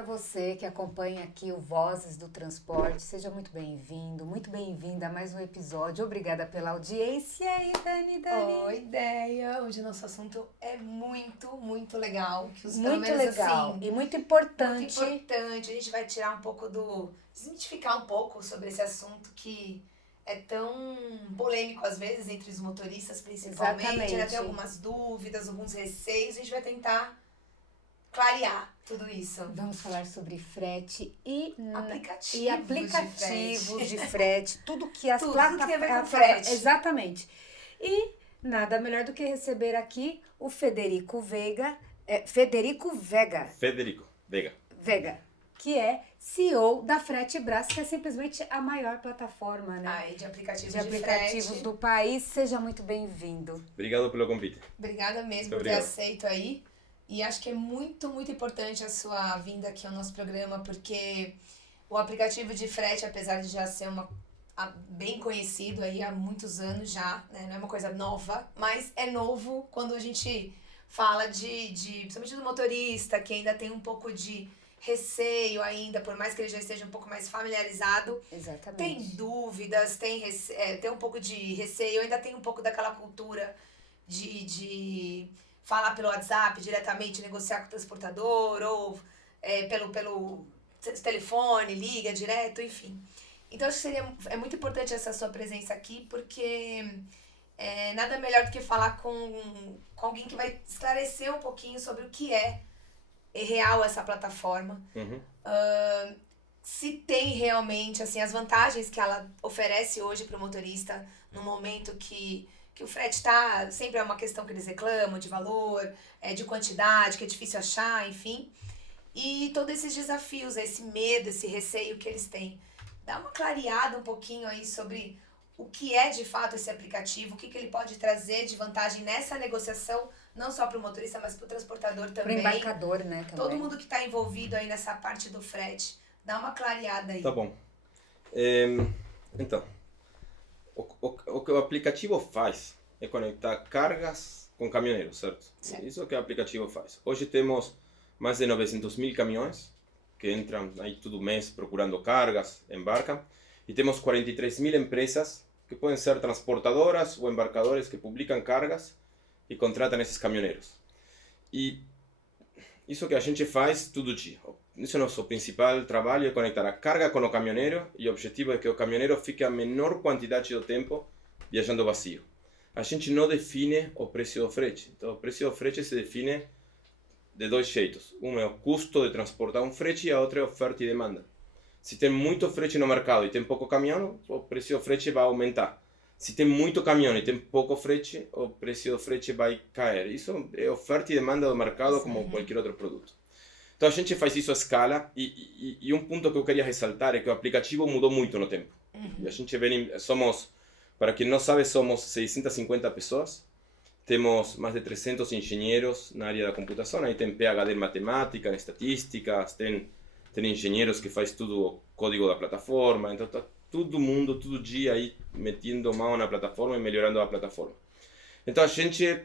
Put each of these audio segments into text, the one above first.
para você que acompanha aqui o Vozes do Transporte. Seja muito bem-vindo, muito bem-vinda a mais um episódio. Obrigada pela audiência. E aí, Dani? Oi, Ideia. Hoje o nosso assunto é muito legal. Muito legal e muito importante. Muito importante. A gente vai tirar um pouco desmitificar um pouco sobre esse assunto que é tão polêmico às vezes entre os motoristas principalmente. Exatamente. Já tem algumas dúvidas, alguns receios. A gente vai tentar clarear tudo isso. Vamos falar sobre frete e aplicativos de frete. Tudo que as tudo que tem a ver com frete. Exatamente. E nada melhor do que receber aqui o Federico Vega, que é CEO da FreteBras, que é simplesmente a maior plataforma, né? De aplicativos frete do país. Seja muito bem-vindo. Obrigado pelo convite. Obrigada mesmo por ter aceito aí. E acho que é muito importante a sua vinda aqui ao nosso programa, porque o aplicativo de frete, apesar de já ser bem conhecido aí há muitos anos já, né? Não é uma coisa nova, mas é novo quando a gente fala principalmente do motorista, que ainda tem um pouco de receio ainda, por mais que ele já esteja um pouco mais familiarizado. Exatamente. Tem dúvidas, tem um pouco de receio, ainda tem um pouco daquela cultura de falar pelo WhatsApp diretamente, negociar com o transportador, ou pelo telefone, liga direto, enfim. Então, acho que é muito importante essa sua presença aqui, porque nada melhor do que falar com alguém que vai esclarecer um pouquinho sobre o que é real essa plataforma. Uhum. Se tem realmente assim, as vantagens que ela oferece hoje para o motorista, no momento que o frete sempre é uma questão que eles reclamam, de valor, de quantidade, que é difícil achar, enfim. E todos esses desafios, esse medo, esse receio que eles têm. Dá uma clareada um pouquinho aí sobre o que é de fato esse aplicativo, o que ele pode trazer de vantagem nessa negociação, não só para o motorista, mas para o transportador também. Para o embarcador, né? Também. Todo mundo que está envolvido aí nessa parte do frete. Dá uma clareada aí. Tá bom. Então, o que o aplicativo faz é conectar cargas com caminhoneiros, certo? Isso é o que o aplicativo faz. Hoje temos mais de 900.000 caminhões que entram aí todo mês procurando cargas, embarcam. E temos 43.000 empresas que podem ser transportadoras ou embarcadores que publicam cargas e contratam esses caminhoneiros. E isso que a gente faz todo dia. Esse é o nosso principal trabalho, é conectar a carga com o caminhoneiro, e o objetivo é que o caminhoneiro fique a menor quantidade do tempo viajando vazio. A gente não define o preço do frete. Então, o preço do frete se define de dois jeitos. Um é o custo de transportar um frete e a outra é a oferta e demanda. Se tem muito frete no mercado e tem pouco caminhão, o preço do frete vai aumentar. Se tem muito caminhão e tem pouco frete, o preço do frete vai cair. Isso é oferta e demanda do mercado, como qualquer outro produto. Então a gente faz isso à escala, e um ponto que eu queria ressaltar é que o aplicativo mudou muito no tempo. E a gente para quem não sabe, somos 650 pessoas. Temos mais de 300 engenheiros na área da computação. Aí tem PhD em matemática, em estatísticas, tem engenheiros que faz tudo o código da plataforma. Então está todo mundo, todo dia aí metendo mão na plataforma e melhorando a plataforma. Então a gente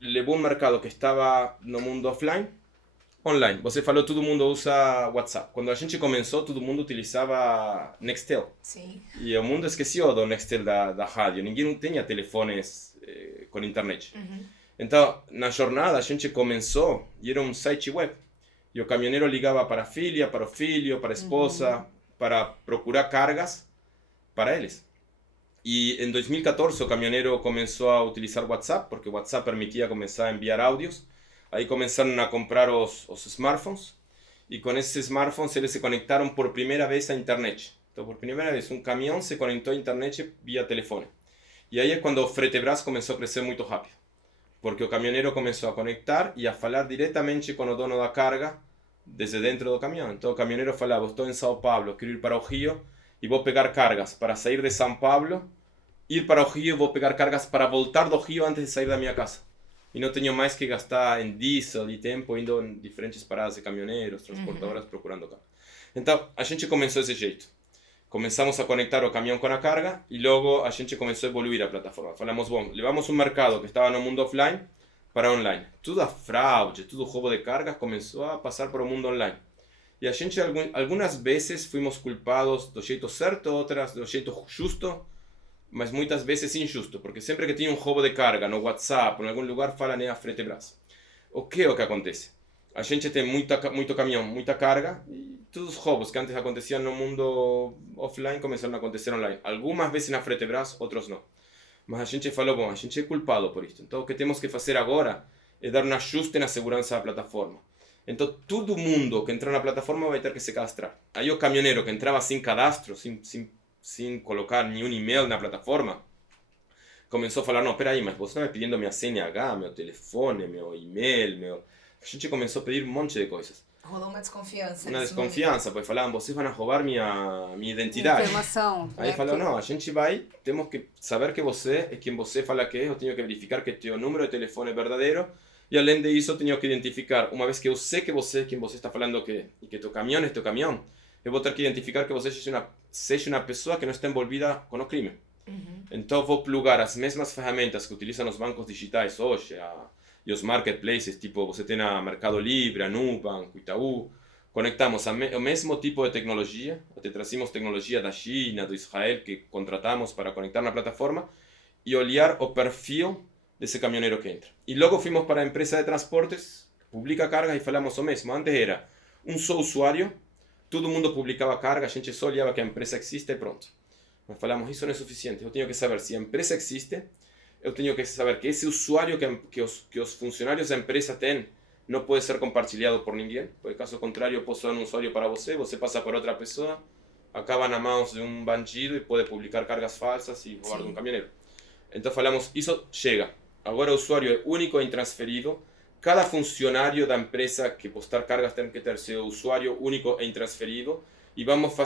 levou um mercado que estava no mundo offline, online. Você falou, todo mundo usa WhatsApp. Quando a gente começou, todo mundo utilizava Nextel. Sim. E o mundo esqueceu do Nextel da rádio. Ninguém não tinha telefones com internet. Então, na jornada, a gente começou e era um site web. E o caminhoneiro ligava para a filha, para o filho, para a esposa, para procurar cargas para eles. E em 2014 o caminhoneiro começou a utilizar WhatsApp, porque o WhatsApp permitia começar a enviar áudios. Aí começaram a comprar os smartphones, e com esses smartphones eles se conectaram por primeira vez à internet. Então, por primeira vez, um caminhão se conectou à internet via telefone. E aí é quando o FreteBras começou a crescer muito rápido, porque o caminhoneiro começou a conectar e a falar diretamente com o dono da carga desde dentro do caminhão. Então o caminhoneiro falava, estou em São Paulo, quero ir para o Rio e vou pegar cargas para sair de São Paulo, ir para o Rio e vou pegar cargas para voltar do Rio antes de sair da minha casa. E não tenho mais que gastar em diesel e tempo indo em diferentes paradas de caminhoneiros, transportadoras procurando carga. Então a gente começou desse jeito. Começamos a conectar o caminhão com a carga e logo a gente começou a evoluir a plataforma. Falamos, bom, levamos um mercado que estava no mundo offline para online. Toda a fraude, todo o roubo de cargas começou a passar para o mundo online. E a gente, algumas vezes, fomos culpados do jeito certo, outras do jeito justo, mas muitas vezes injusto, porque sempre que tem um roubo de carga no WhatsApp ou em algum lugar, fala nem a Fretebras. O que acontece? A gente tem muito caminhão, muita carga, e todos os roubos que antes aconteciam no mundo offline começaram a acontecer online. Algumas vezes na Fretebras, outros não. Mas a gente falou, bom, a gente é culpado por isso. Então o que temos que fazer agora é dar um ajuste na segurança da plataforma. Então todo mundo que entrar na plataforma vai ter que se cadastrar. Aí o caminhoneiro que entrava sem cadastro, sem colocar nenhum e-mail na plataforma, começou a falar, não, peraí, mas você está me pedindo minha CNH, meu telefone, meu e-mail, meu... A gente começou a pedir um monte de coisas. Rolou uma desconfiança. Uma desconfiança, pois falavam, vocês vão roubar minha identidade. Informação. Aí falou, não, a gente vai, temos que saber que você é quem você fala que é, eu tenho que verificar que teu número de telefone é verdadeiro, e além disso, eu tenho que identificar, uma vez que eu sei que você é quem você está falando que é, e que teu caminhão é teu caminhão, eu vou ter que identificar que você seja uma pessoa que não está envolvida com o crime. Então, vou plugar as mesmas ferramentas que utilizam os bancos digitais hoje, e os marketplaces, tipo, você tem a Mercado Livre, a Nubank, Itaú, conectamos o mesmo tipo de tecnologia, até trazemos tecnologia da China, do Israel, que contratamos para conectar na plataforma, e olhar o perfil desse caminhoneiro que entra. E logo fomos para a empresa de transportes, publica carga, e falamos o mesmo. Antes era um só usuário, todo mundo publicava carga, a gente só olhava que a empresa existe e pronto. Mas falamos, isso não é suficiente, eu tenho que saber se a empresa existe, eu tenho que saber que esse usuário que os funcionários da empresa têm não pode ser compartilhado por ninguém, porque caso contrário eu posso dar um usuário para você, você passa para outra pessoa, acaba na mãos de um bandido e pode publicar cargas falsas e roubar de um caminhoneiro. Então falamos, isso chega, agora o usuário é único e intransferível, cada funcionário da empresa que postar cargas tem que ter seu usuário único e intransferível, e vamos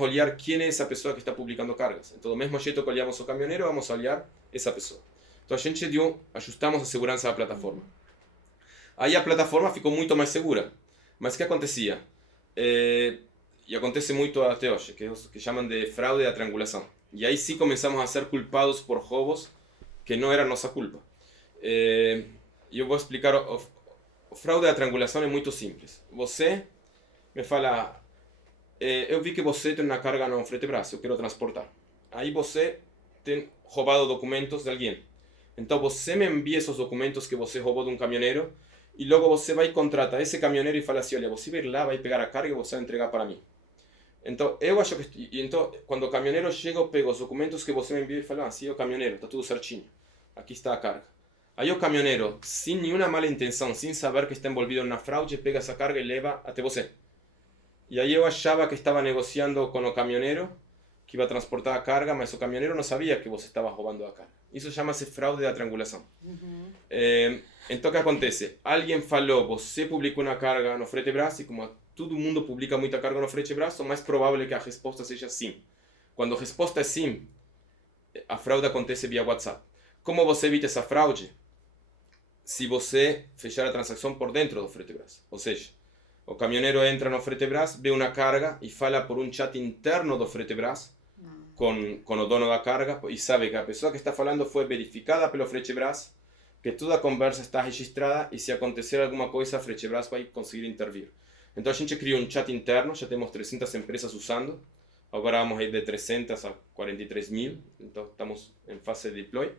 olhar quem é essa pessoa que está publicando cargas. Então, do mesmo jeito que olhamos o caminhoneiro, vamos olhar essa pessoa. Então, a gente ajustamos a segurança da plataforma. Aí a plataforma ficou muito mais segura. Mas o que acontecia? E acontece muito até hoje, que chamam de fraude da triangulação. E aí sim começamos a ser culpados por roubos que não era nossa culpa. E eu vou explicar. O fraude da triangulação é muito simples. Você me fala... eu vi que você tem uma carga no Fretebras, eu quero transportar. Aí você tem roubado documentos de alguém. Então você me envia esses documentos que você roubou de um caminhoneiro e logo você vai contratar esse caminhoneiro e fala assim, olha, você vai ir lá, vai pegar a carga e você vai entregar para mim. Então eu acho que... Então quando o caminhoneiro chega, eu pego os documentos que você me envia e falo, sim, o caminhoneiro, está tudo certinho. Aqui está a carga. Aí o caminhoneiro, sem nenhuma mala intenção, sem saber que está envolvido na fraude, pega essa carga e leva até você. E aí eu achava que estava negociando com o caminhoneiro, que iba a transportar a carga, mas o caminhoneiro não sabia que você estava roubando a carga. Isso chama-se fraude da triangulação. Então o que acontece? Alguém falou, você publicou uma carga no Fretebras, e como todo mundo publica muita carga no Fretebras, o mais provável é que a resposta seja sim. Quando a resposta é sim, a fraude acontece via WhatsApp. Como você evita essa fraude? Se você fechar a transação por dentro do Fretebras. Ou seja, o caminhoneiro entra no Fretebras, vê uma carga e fala por um chat interno do Fretebras com o dono da carga e sabe que a pessoa que está falando foi verificada pelo Fretebras, que toda a conversa está registrada e se acontecer alguma coisa, a Fretebras vai conseguir intervir. Então a gente criou um chat interno, já temos 300 empresas usando, agora vamos ir de 300 a 43 mil, então estamos em fase de deploy.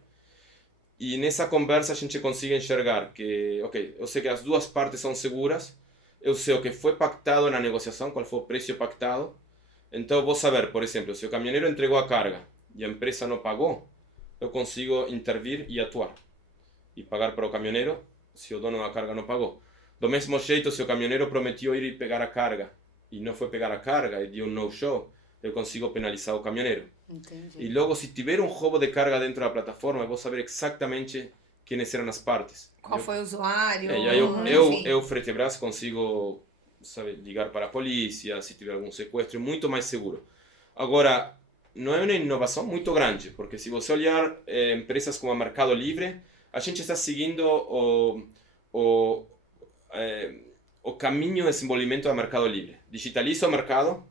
E nessa conversa a gente consegue enxergar que, ok, eu sei que as duas partes são seguras, eu sei o que foi pactado na negociação, qual foi o preço pactado. Então eu vou saber, por exemplo, se o caminhoneiro entregou a carga e a empresa não pagou, eu consigo intervir e atuar. E pagar para o caminhoneiro se o dono da carga não pagou. Do mesmo jeito, se o caminhoneiro prometeu ir e pegar a carga e não foi pegar a carga e deu um no-show, eu consigo penalizar o caminhoneiro. Entendi. E logo, se tiver um roubo de carga dentro da plataforma, eu vou saber exatamente quem eram as partes. Qual foi o usuário? E aí eu Fretebras, consigo, sabe, ligar para a polícia, se tiver algum sequestro, muito mais seguro. Agora, não é uma inovação muito grande, porque se você olhar empresas como a Mercado Livre, a gente está seguindo o caminho de desenvolvimento do Mercado Livre. Digitaliza o mercado,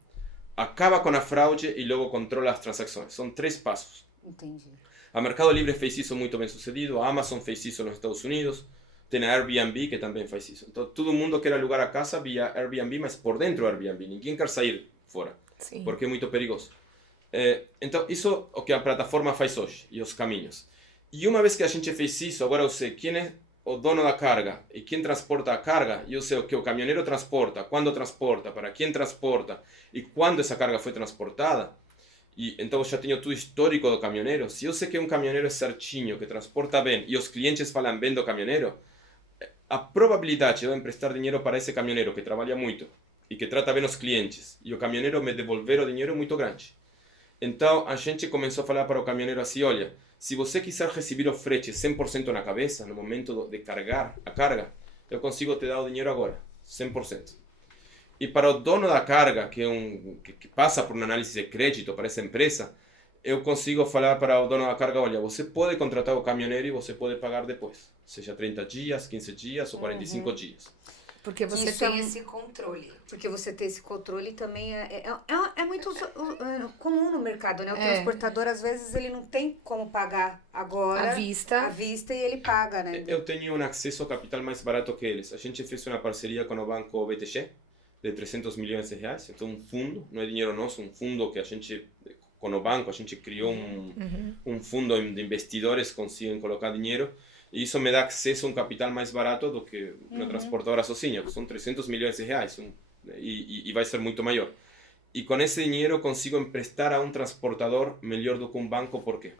acaba com a fraude e logo controla as transações. São 3 passos. Entendi. A Mercado Livre fez isso muito bem sucedido, a Amazon fez isso nos Estados Unidos, Tem a Airbnb, que também faz isso. Então, todo mundo quer alugar a casa via Airbnb, mas por dentro do Airbnb. Ninguém quer sair fora, Sim. porque é muito perigoso. Então, isso é o que a plataforma faz hoje, e os caminhos. E uma vez que a gente fez isso, agora eu sei quem é o dono da carga e quem transporta a carga, eu sei o que o caminhoneiro transporta, quando transporta, para quem transporta e quando essa carga foi transportada. E então eu já tenho tudo histórico do caminhoneiro. Se eu sei que um caminhoneiro é certinho, que transporta bem, e os clientes falam bem do caminhoneiro, a probabilidade de eu emprestar dinheiro para esse caminhoneiro que trabalha muito e que trata bem os clientes e o caminhoneiro me devolver o dinheiro é muito grande. Então a gente começou a falar para o caminhoneiro assim: olha, se você quiser receber o frete 100% na cabeça, no momento de carregar a carga, eu consigo te dar o dinheiro agora, 100%. E para o dono da carga, que passa por uma análise de crédito para essa empresa, eu consigo falar para o dono da carga: olha, você pode contratar o caminhoneiro e você pode pagar depois. Seja 30 dias, 15 dias ou 45 dias. Porque você Isso tem esse controle. Porque você ter esse controle também é muito comum no mercado, né? O transportador, às vezes, ele não tem como pagar agora. À vista. E ele paga, né? Eu tenho um acesso ao capital mais barato que eles. A gente fez uma parceria com o banco BTG de 300 milhões de reais. Então, um fundo, não é dinheiro nosso, um fundo que a gente, com o banco, a gente criou um fundo de investidores que conseguem colocar dinheiro. E isso me dá acesso a um capital mais barato do que uma transportadora sozinha, que são 300 milhões de reais, e vai ser muito maior. E com esse dinheiro eu consigo emprestar a um transportador melhor do que um banco. Por quê?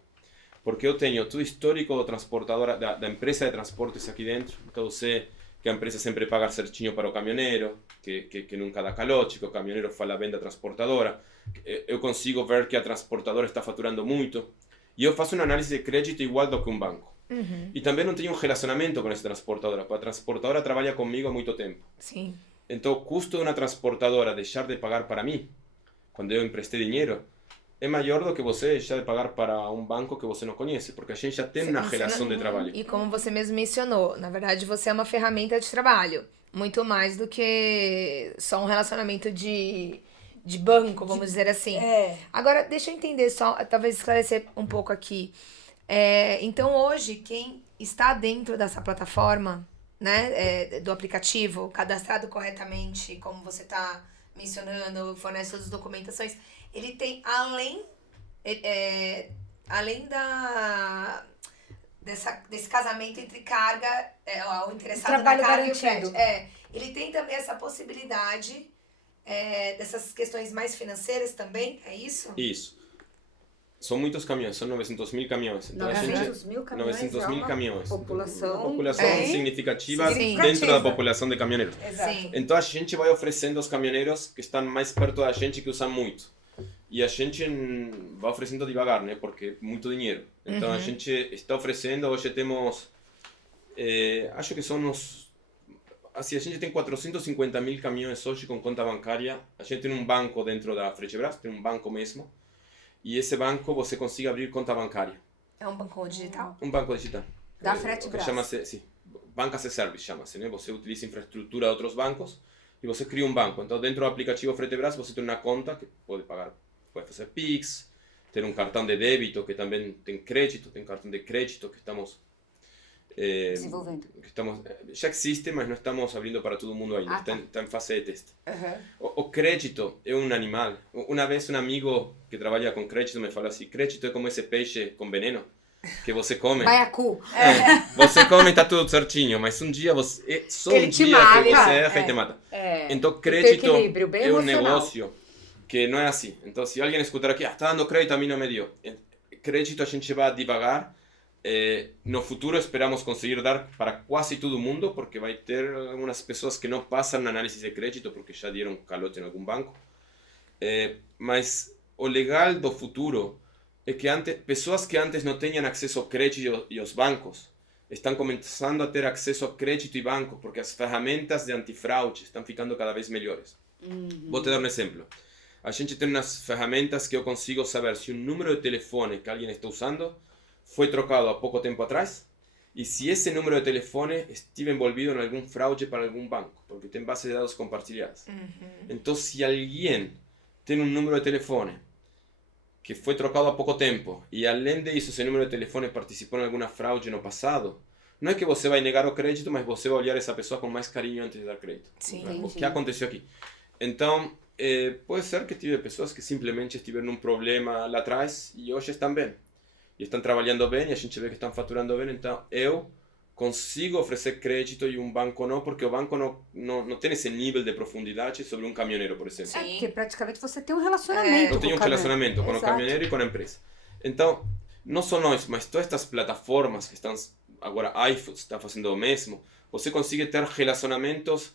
Porque eu tenho tudo histórico do transportador, da empresa de transportes aqui dentro. Então eu sei que a empresa sempre paga certinho para o caminhoneiro, que nunca dá calote, que o caminhoneiro fala bem da transportadora. Eu consigo ver que a transportadora está faturando muito. E eu faço uma análise de crédito igual do que um banco. E também não tenho um relacionamento com essa transportadora, porque a transportadora trabalha comigo há muito tempo. Sim. Então, o custo de uma transportadora deixar de pagar para mim, quando eu emprestei dinheiro, é maior do que você deixar de pagar para um banco que você não conhece, porque a gente já tem uma relação de trabalho. E como você mesmo mencionou, na verdade você é uma ferramenta de trabalho, muito mais do que só um relacionamento de banco, vamos dizer assim. Agora, deixa eu entender só, talvez esclarecer um pouco aqui. Então hoje, quem está dentro dessa plataforma, né, do aplicativo, cadastrado corretamente, como você está mencionando, fornece todas as documentações, ele tem, além desse casamento entre carga, o interessado na carga e o frete. Ele tem também essa possibilidade dessas questões mais financeiras também, é isso? Isso. São muitos caminhões, são 900 mil caminhões. Então, 900 mil caminhões 900 mil caminhões. População, uma população significativa significativa dentro da população de caminhoneiros. Exato. Sim. Então a gente vai oferecendo aos caminhoneiros que estão mais perto da gente, que usam muito. E a gente vai oferecendo devagar, né? Porque é muito dinheiro. Então a gente está oferecendo, hoje temos, acho que são uns, assim, a gente tem 450 mil caminhões hoje com conta bancária. A gente tem um banco dentro da Fretebras, tem um banco mesmo. E esse banco você consegue abrir conta bancária. É um banco digital? Um banco digital. Da Fretebras. Chama-se, sim, Banca as a Service chama-se, né? Você utiliza infraestrutura de outros bancos e você cria um banco. Então dentro do aplicativo Fretebras você tem uma conta que pode pagar, pode fazer Pix, ter um cartão de débito que também tem crédito, tem cartão de crédito que estamos desenvolvendo. Já existe, mas não estamos abrindo para todo mundo ainda. Está em fase de teste. O crédito é um animal. Uma vez um amigo que trabalha com crédito me falou assim: crédito é como esse peixe com veneno que você come. Baiacu. Você come e está tudo certinho, mas um dia você só um Ele te dia mata. que você erra e te mata. Então crédito é um negócio que não é assim. Então se alguém escutar aqui, está dando crédito, a mim não me deu. Crédito a gente vai devagar. No futuro esperamos conseguir dar para quase todo mundo, porque vai ter algumas pessoas que não passam na análise de crédito porque já deram calote em algum banco. Mas o legal do futuro é que pessoas que antes não tinham acesso ao crédito e aos bancos estão começando a ter acesso ao crédito e bancos, porque as ferramentas de antifraude estão ficando cada vez melhores. Vou te dar um exemplo. A gente tem umas ferramentas que eu consigo saber se um número de telefone que alguém está usando foi trocado há pouco tempo atrás e se esse número de telefone estive envolvido em algum fraude para algum banco, porque tem base de dados compartilhadas. Então, se alguém tem um número de telefone que foi trocado há pouco tempo e além disso esse número de telefone participou em alguma fraude no passado, não é que você vai negar o crédito, mas você vai olhar essa pessoa com mais carinho antes de dar crédito. Sim. O que aconteceu aqui? Então, pode ser que tive pessoas que simplesmente estiveram num problema lá atrás e hoje estão bem. E estão trabalhando bem e a gente vê que estão faturando bem. Então, eu consigo oferecer crédito e um banco não, porque o banco não tem esse nível de profundidade sobre um caminhoneiro, por exemplo. Sim. Porque praticamente você tem um relacionamento Eu tenho um com o relacionamento com o Exato. caminhoneiro e com a empresa. Então, não só nós, mas todas estas plataformas que estão agora, iFood está fazendo o mesmo, você consegue ter relacionamentos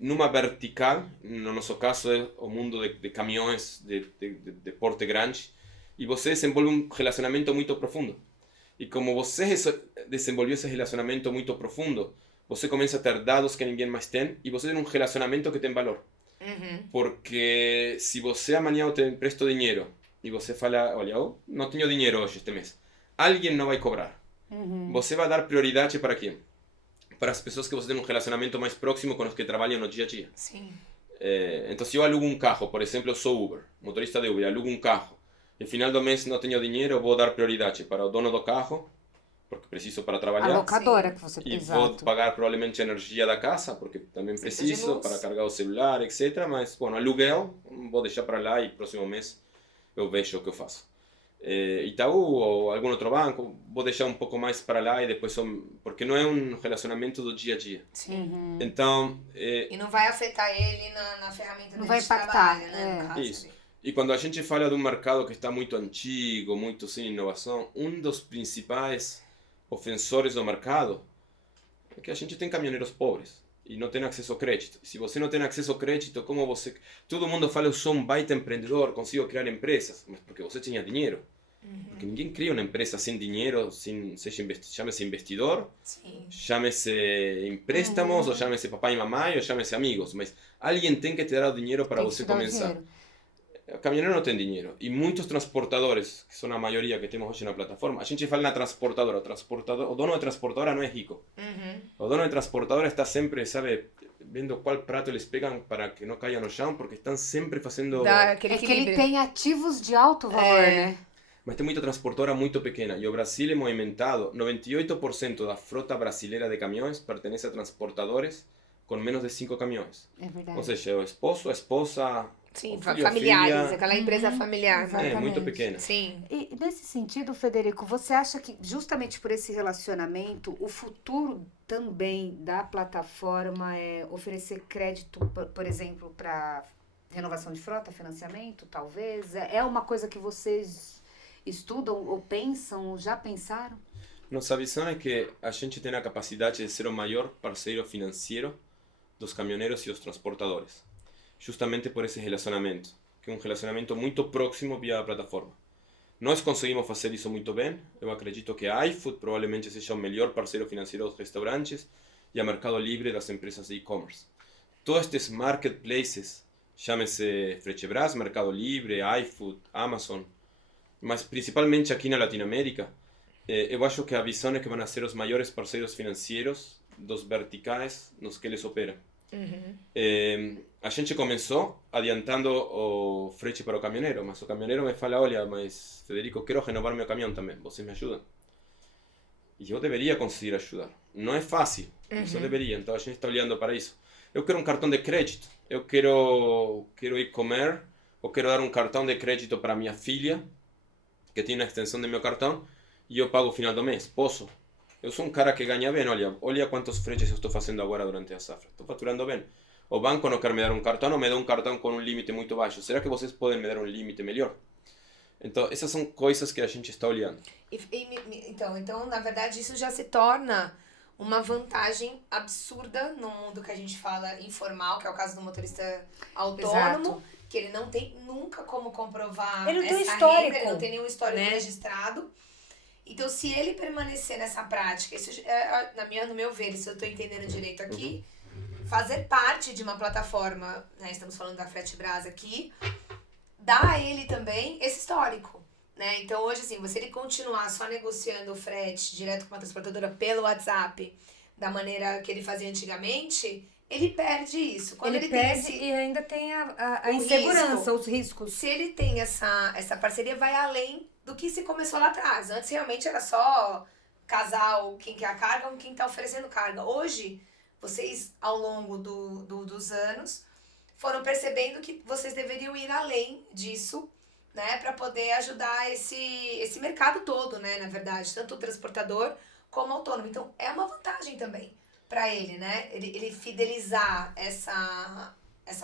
numa vertical, no nosso caso é o mundo de caminhões de porte grande, e você desenvolve um relacionamento muito profundo. E como você desenvolveu esse relacionamento muito profundo, você começa a ter dados que ninguém mais tem, e você tem um relacionamento que tem valor. Porque se você amanhã eu te empresto dinheiro, e você fala, olha, eu não tenho dinheiro hoje este mês, alguém não vai cobrar. Você vai dar prioridade para quem? Para as pessoas que você tem um relacionamento mais próximo com os que trabalham no dia a dia. Sim. Então, se eu alugo um carro, por exemplo, eu sou Uber, motorista de Uber, alugo um carro, e no final do mês não tenho dinheiro, eu vou dar prioridade para o dono do carro, porque preciso para A trabalhar, locadora que você e Exato. vou pagar provavelmente a energia da casa, porque também preciso para carregar o celular, etc. Mas, bom, aluguel, vou deixar para lá e próximo mês eu vejo o que eu faço. Itaú ou algum outro banco, vou deixar um pouco mais para lá e depois, porque não é um relacionamento do dia a dia. Sim. Então, E não vai afetar ele na ferramenta Não dele vai de impactar, trabalho, né? No caso Isso. ali. E quando a gente fala de um mercado que está muito antigo, muito sem inovação, um dos principais ofensores do mercado é que a gente tem caminhoneiros pobres e não tem acesso ao crédito. E se você não tem acesso ao crédito, como você... Todo mundo fala, eu sou um baita empreendedor, consigo criar empresas, mas porque você tinha dinheiro. Porque ninguém cria uma empresa sem dinheiro, chame-se investidor, Sim. chame-se empréstamos, ou chame-se papai e mamãe, ou chame-se amigos, mas alguém tem que te dar o dinheiro para Tem que você te dar o começar. dinheiro. O caminhoneiro não tem dinheiro. E muitos transportadores, que são a maioria que temos hoje na plataforma, a gente fala na transportadora. O dono da transportadora não é rico. O dono da transportadora está sempre, sabe, vendo qual prato eles pegam para que não caia no chão, porque estão sempre fazendo... Dá aquele É que ele equilíbrio. tem ativos de alto valor, né? Mas tem muita transportadora muito pequena. E o Brasil é movimentado. 98% da frota brasileira de caminhões pertence a transportadores com menos de 5 caminhões. É verdade. Ou seja, o esposo, a esposa... Sim, o filho, familiares, a filha, aquela empresa familiar. Exatamente. é muito pequena. Sim. E nesse sentido, Federico, você acha que justamente por esse relacionamento, o futuro também da plataforma é oferecer crédito, por exemplo, para renovação de frota, financiamento, talvez? É uma coisa que vocês estudam ou pensam, ou já pensaram? Nossa visão é que a gente tem a capacidade de ser o maior parceiro financeiro dos caminhoneiros e dos transportadores. Justamente por esse relacionamento, que é um relacionamento muito próximo via a plataforma. Nós conseguimos fazer isso muito bem. Eu acredito que a iFood provavelmente seja o melhor parceiro financeiro dos restaurantes e a Mercado Livre das empresas de e-commerce. Todos estes marketplaces, chame-se Fretebras, Mercado Livre, iFood, Amazon, mas principalmente aqui na Latinoamérica, eu acho que a visão é que vão ser os maiores parceiros financeiros dos verticais nos que eles operam. A gente começou adiantando o frete para o caminhoneiro, mas o caminhoneiro me fala, olha, mas Federico, quero renovar meu caminhão também, vocês me ajudam? E eu deveria conseguir ajudar. Não é fácil, mas eu deveria, então a gente está olhando para isso. Eu quero um cartão de crédito, eu quero ir comer, ou quero dar um cartão de crédito para minha filha, que tem uma extensão do meu cartão, e eu pago no final do mês, posso? Eu sou um cara que ganha bem, olha quantos fretes eu estou fazendo agora durante a safra. Estou faturando bem. O banco não quer me dar um cartão, ou me dá um cartão com um limite muito baixo. Será que vocês podem me dar um limite melhor? Então, essas são coisas que a gente está olhando. Então, na verdade, isso já se torna uma vantagem absurda no mundo que a gente fala informal, que é o caso do motorista autônomo, Exato. que ele não tem nunca como comprovar Ele não tem essa histórico, renda, ele não tem nenhum histórico né? registrado. Então, se ele permanecer nessa prática, isso, no meu ver, se eu estou entendendo direito aqui, fazer parte de uma plataforma, né, estamos falando da Fretebras aqui, dá a ele também esse histórico, né? Então, hoje, assim, se ele continuar só negociando o frete direto com uma transportadora pelo WhatsApp, da maneira que ele fazia antigamente, ele perde isso. Quando ele perde tem e ainda tem a o insegurança, risco. os riscos. Se ele tem essa parceria, vai além do que se começou lá atrás. Antes, realmente, era só casal, quem quer a carga, com quem está oferecendo carga. Hoje, vocês, ao longo dos anos, foram percebendo que vocês deveriam ir além disso, né, para poder ajudar esse mercado todo, né, na verdade, tanto o transportador como o autônomo. Então, é uma vantagem também para ele, né, ele fidelizar essa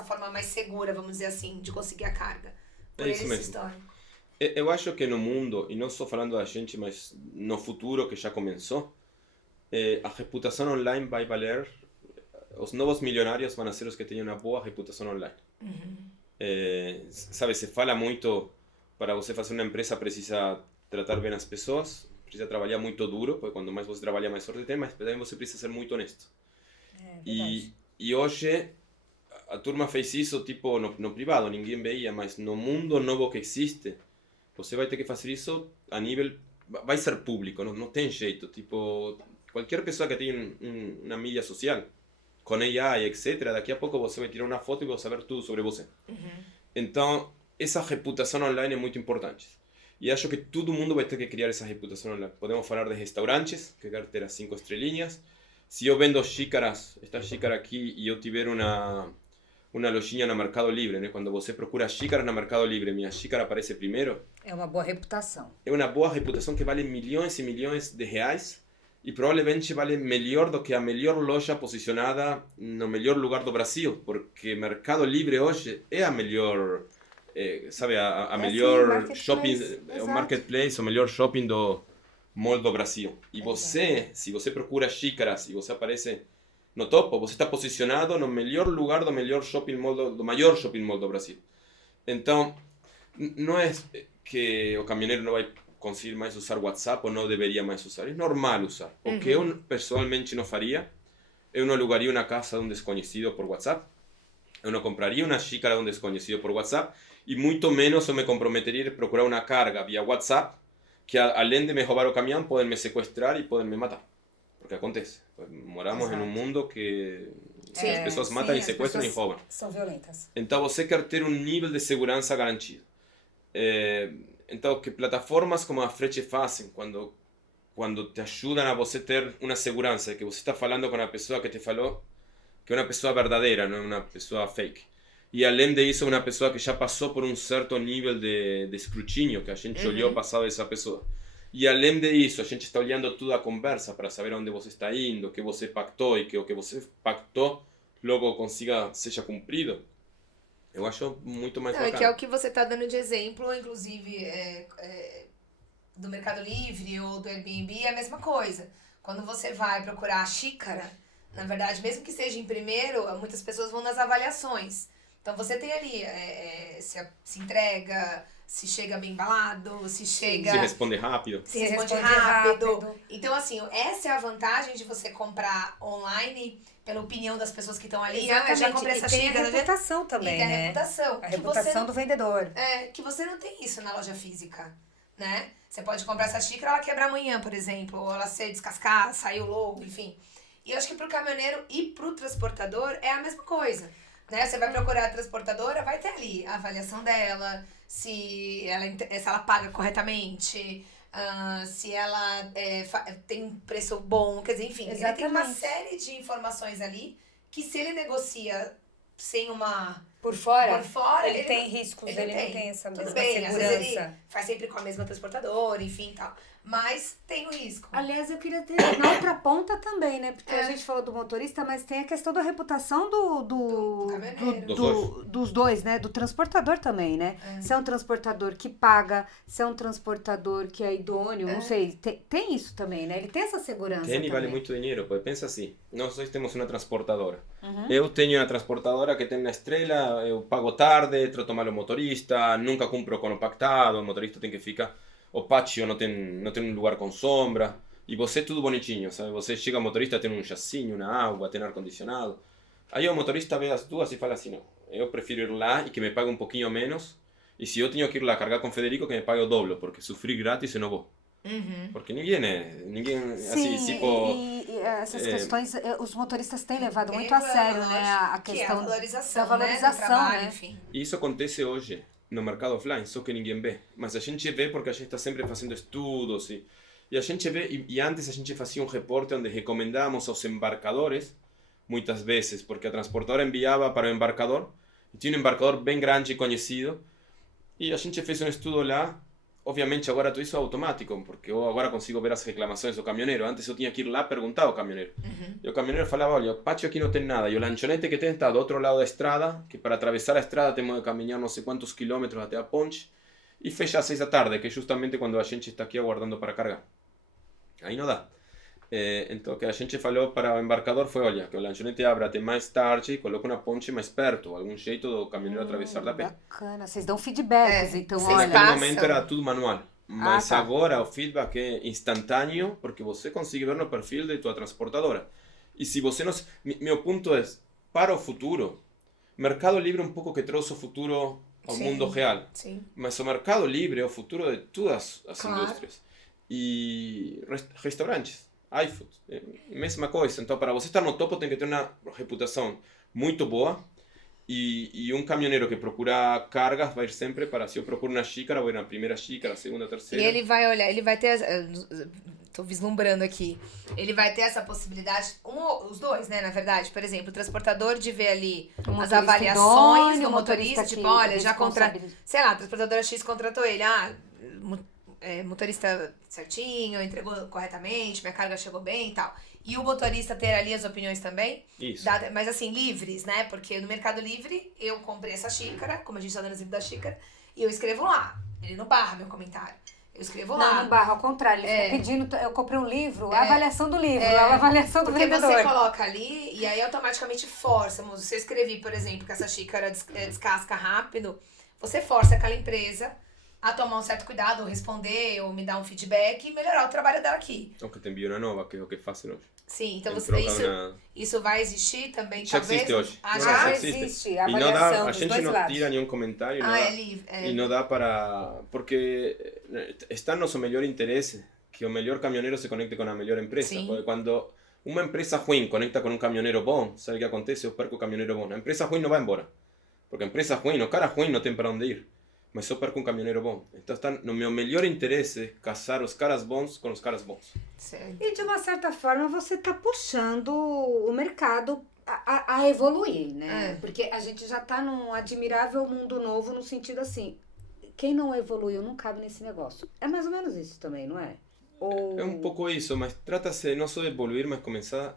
forma mais segura, vamos dizer assim, de conseguir a carga. Por isso esse mesmo. histórico. Eu acho que no mundo, e não só falando da gente, mas no futuro que já começou, a reputação online vai valer, os novos milionários vão ser os que tenham uma boa reputação online. Sabe, se fala muito, para você fazer uma empresa precisa tratar bem as pessoas, precisa trabalhar muito duro, porque quanto mais você trabalha, mais sorte tem, mas também você precisa ser muito honesto. E hoje, a turma fez isso tipo no privado, ninguém veia, mas no mundo novo que existe, você vai ter que fazer isso a nível, vai ser público, não tem jeito, tipo, qualquer pessoa que tenha uma mídia social, com AI, etc., daqui a pouco você vai tirar uma foto e vai saber tudo sobre você. Então, essa reputação online é muito importante. E acho que todo mundo vai ter que criar essa reputação online. Podemos falar de restaurantes, que querem ter as 5 estrelinhas. Se eu vendo xícaras, esta xícara aqui, e eu tiver uma lojinha no Mercado Livre, né? Quando você procura xícaras no Mercado Livre, minha xícara aparece primeiro. É uma boa reputação. É uma boa reputação que vale milhões e milhões de reais e provavelmente vale melhor do que a melhor loja posicionada no melhor lugar do Brasil, porque Mercado Livre hoje é a melhor, sabe, a melhor shopping, o marketplace, o melhor shopping do mall do Brasil. E você, se você procura xícaras e você aparece no topo, você está posicionado no melhor lugar do melhor shopping mall do maior shopping mall do Brasil. Então, não é que o caminhoneiro não vai conseguir mais usar WhatsApp ou não deveria mais usar. É normal usar. O que eu pessoalmente não faria, eu não alugaria uma casa de um desconhecido por WhatsApp, eu não compraria uma xícara de um desconhecido por WhatsApp e muito menos eu me comprometeria a procurar uma carga via WhatsApp que além de me roubar o caminhão, podem me sequestrar e podem me matar. Porque acontece. Moramos em um mundo que as pessoas matam e sequestram e roubam. São violentas. Então você quer ter um nível de segurança garantido. Então, que plataformas como a Frete fazem quando te ajudam a você ter uma segurança, que você está falando com a pessoa que te falou, que é uma pessoa verdadeira, não é uma pessoa fake. E além disso, uma pessoa que já passou por um certo nível de escrutínio, que a gente olhou o passado dessa pessoa. E além disso, a gente está olhando toda a conversa para saber onde você está indo, o que você pactou e que o que você pactou logo seja cumprido. Eu acho muito mais bacana. Que é o que você está dando de exemplo, inclusive do Mercado Livre ou do Airbnb, é a mesma coisa. Quando você vai procurar a xícara, na verdade, mesmo que seja em primeiro, muitas pessoas vão nas avaliações. Então você tem ali se entrega, se chega bem embalado, se responde rápido. Se responde rápido. Então, assim, essa é a vantagem de você comprar online pela opinião das pessoas que estão ali. Exatamente. Eu já comprei essa xícara. Tem a reputação também, e tem né? a reputação. A reputação do vendedor. Que você não tem isso na loja física, né? Você pode comprar essa xícara, ela quebra amanhã, por exemplo, ou ela se descascar, sair o logo, enfim. E eu acho que pro caminhoneiro e pro transportador é a mesma coisa, né? Você vai procurar a transportadora, vai ter ali a avaliação dela, se ela paga corretamente, se ela tem um preço bom, quer dizer, enfim. Exatamente. Ele tem uma série de informações ali que se ele negocia sem uma... Por fora ele tem riscos, ele não tem essa mesma segurança. Às vezes ele faz sempre com a mesma transportadora, enfim, tal. Mas tem o risco. Aliás, eu queria ter na outra ponta também, né? Porque a gente falou do motorista, mas tem a questão da reputação dos dois, né? Do transportador também, né? Se é um transportador que paga, se é um transportador que é idôneo, não sei. Tem isso também, né? Ele tem essa segurança Tem e vale muito dinheiro, porque pensa assim, nós dois temos uma transportadora. Eu tenho uma transportadora que tem uma estrela, eu pago tarde, trato mal o motorista, nunca cumpro com o pactado, o motorista tem que ficar... O pátio não tem um lugar com sombra. E você tudo bonitinho, sabe? Você chega, o motorista tem um chacinho, uma água, tem ar-condicionado. Aí o motorista vê as duas e fala assim, não, eu prefiro ir lá e que me pague um pouquinho menos. E se eu tenho que ir lá carregar com o Federico, que me pague o dobro, porque sofrer grátis eu não vou. Porque ninguém Sim, assim, tipo... e essas questões, os motoristas têm levado muito a sério, né? A questão da valorização, né? Enfim. E isso acontece hoje no mercado offline, só que ninguém vê. Mas a gente vê porque a gente está sempre fazendo estudos E a gente vê, e antes a gente fazia um reporte onde recomendávamos aos embarcadores, muitas vezes, porque a transportadora enviava para o embarcador, e tinha um embarcador bem grande e conhecido, e a gente fez um estudo lá. Obviamente agora tudo isso é automático, porque eu agora consigo ver as reclamações do caminhoneiro. Antes eu tinha que ir lá perguntar ao caminhoneiro. E o caminhoneiro falava, olha, o pátio aqui não tem nada, e o lanchonete que tem está do outro lado da estrada, que para atravessar a estrada temos de caminhar não sei quantos quilômetros até a ponte, e fecha às 6 da tarde, que é justamente quando a gente está aqui aguardando para carregar. Aí não dá. Então o que a gente falou para o embarcador foi, olha, que o lanchonete abre até mais tarde e coloca uma ponte mais perto, algum jeito do caminhoneiro atravessar da pé. Bacana, vocês dão feedbacks, então vocês olha... Naquele momento era tudo manual, mas tá. agora o feedback é instantâneo, porque você consegue ver no perfil de tua transportadora. E se você não... Meu ponto é, para o futuro, Mercado Livre um pouco que trouxe o futuro ao mundo real. Sim. Mas o Mercado Livre é o futuro de todas as Claro. indústrias. E restaurantes, iFood, mesma coisa. Então, para você estar no topo, tem que ter uma reputação muito boa. E um caminhoneiro que procura cargas vai ir sempre para, se eu procuro uma xícara, vou ir na primeira xícara, segunda, E terceira. ele vai olhar, ele vai ter. Tô vislumbrando aqui. Ele vai ter essa possibilidade, os dois, né, na verdade. Por exemplo, o transportador de ver ali O as motorista avaliações idôneo, do o motorista, motorista tipo, que olha, já responsabiliza. sei lá, a transportadora X contratou ele, motorista certinho, entregou corretamente, minha carga chegou bem e tal. E o motorista ter ali as opiniões também, Isso. mas assim, livres, né? Porque no Mercado Livre, eu comprei essa xícara, como a gente tá dando exemplo da xícara, e eu escrevo lá. Ele não barra meu comentário. Eu escrevo lá. Não barra, ao contrário, ele fica pedindo, eu comprei um livro, a avaliação do livro, a avaliação do Porque vendedor. você coloca ali e aí automaticamente força. Se eu escrevi, por exemplo, que essa xícara descasca rápido, você força aquela empresa a tomar um certo cuidado, ou responder, ou me dar um feedback e melhorar o trabalho dela aqui. Ou que te envie uma nova, que é o que fazem hoje. Sim, então Troca isso vai existir também, Já talvez? existe hoje. Ah, Não, já? já existe, a E não dá, avaliação a dos gente dois não lados. tira nenhum comentário. Não Ah, dá, é livre. E não dá para... Porque está no nosso melhor interesse que o melhor caminhoneiro se conecte com a melhor empresa. Sim. Porque quando uma empresa ruim conecta com um caminhoneiro bom, sabe o que acontece? Eu perco o caminhoneiro bom. A empresa ruim não vai embora. Porque a empresa ruim, o cara ruim não tem para onde ir. Mas eu perco um caminhoneiro bom. Então está no meu melhor interesse casar os caras bons com os caras bons. Certo. E de uma certa forma você está puxando o mercado a evoluir, né? Porque a gente já está num admirável mundo novo no sentido assim, quem não evoluiu não cabe nesse negócio. É mais ou menos isso também, não é? Ou... É um pouco isso, mas trata-se não só de evoluir, mas começar...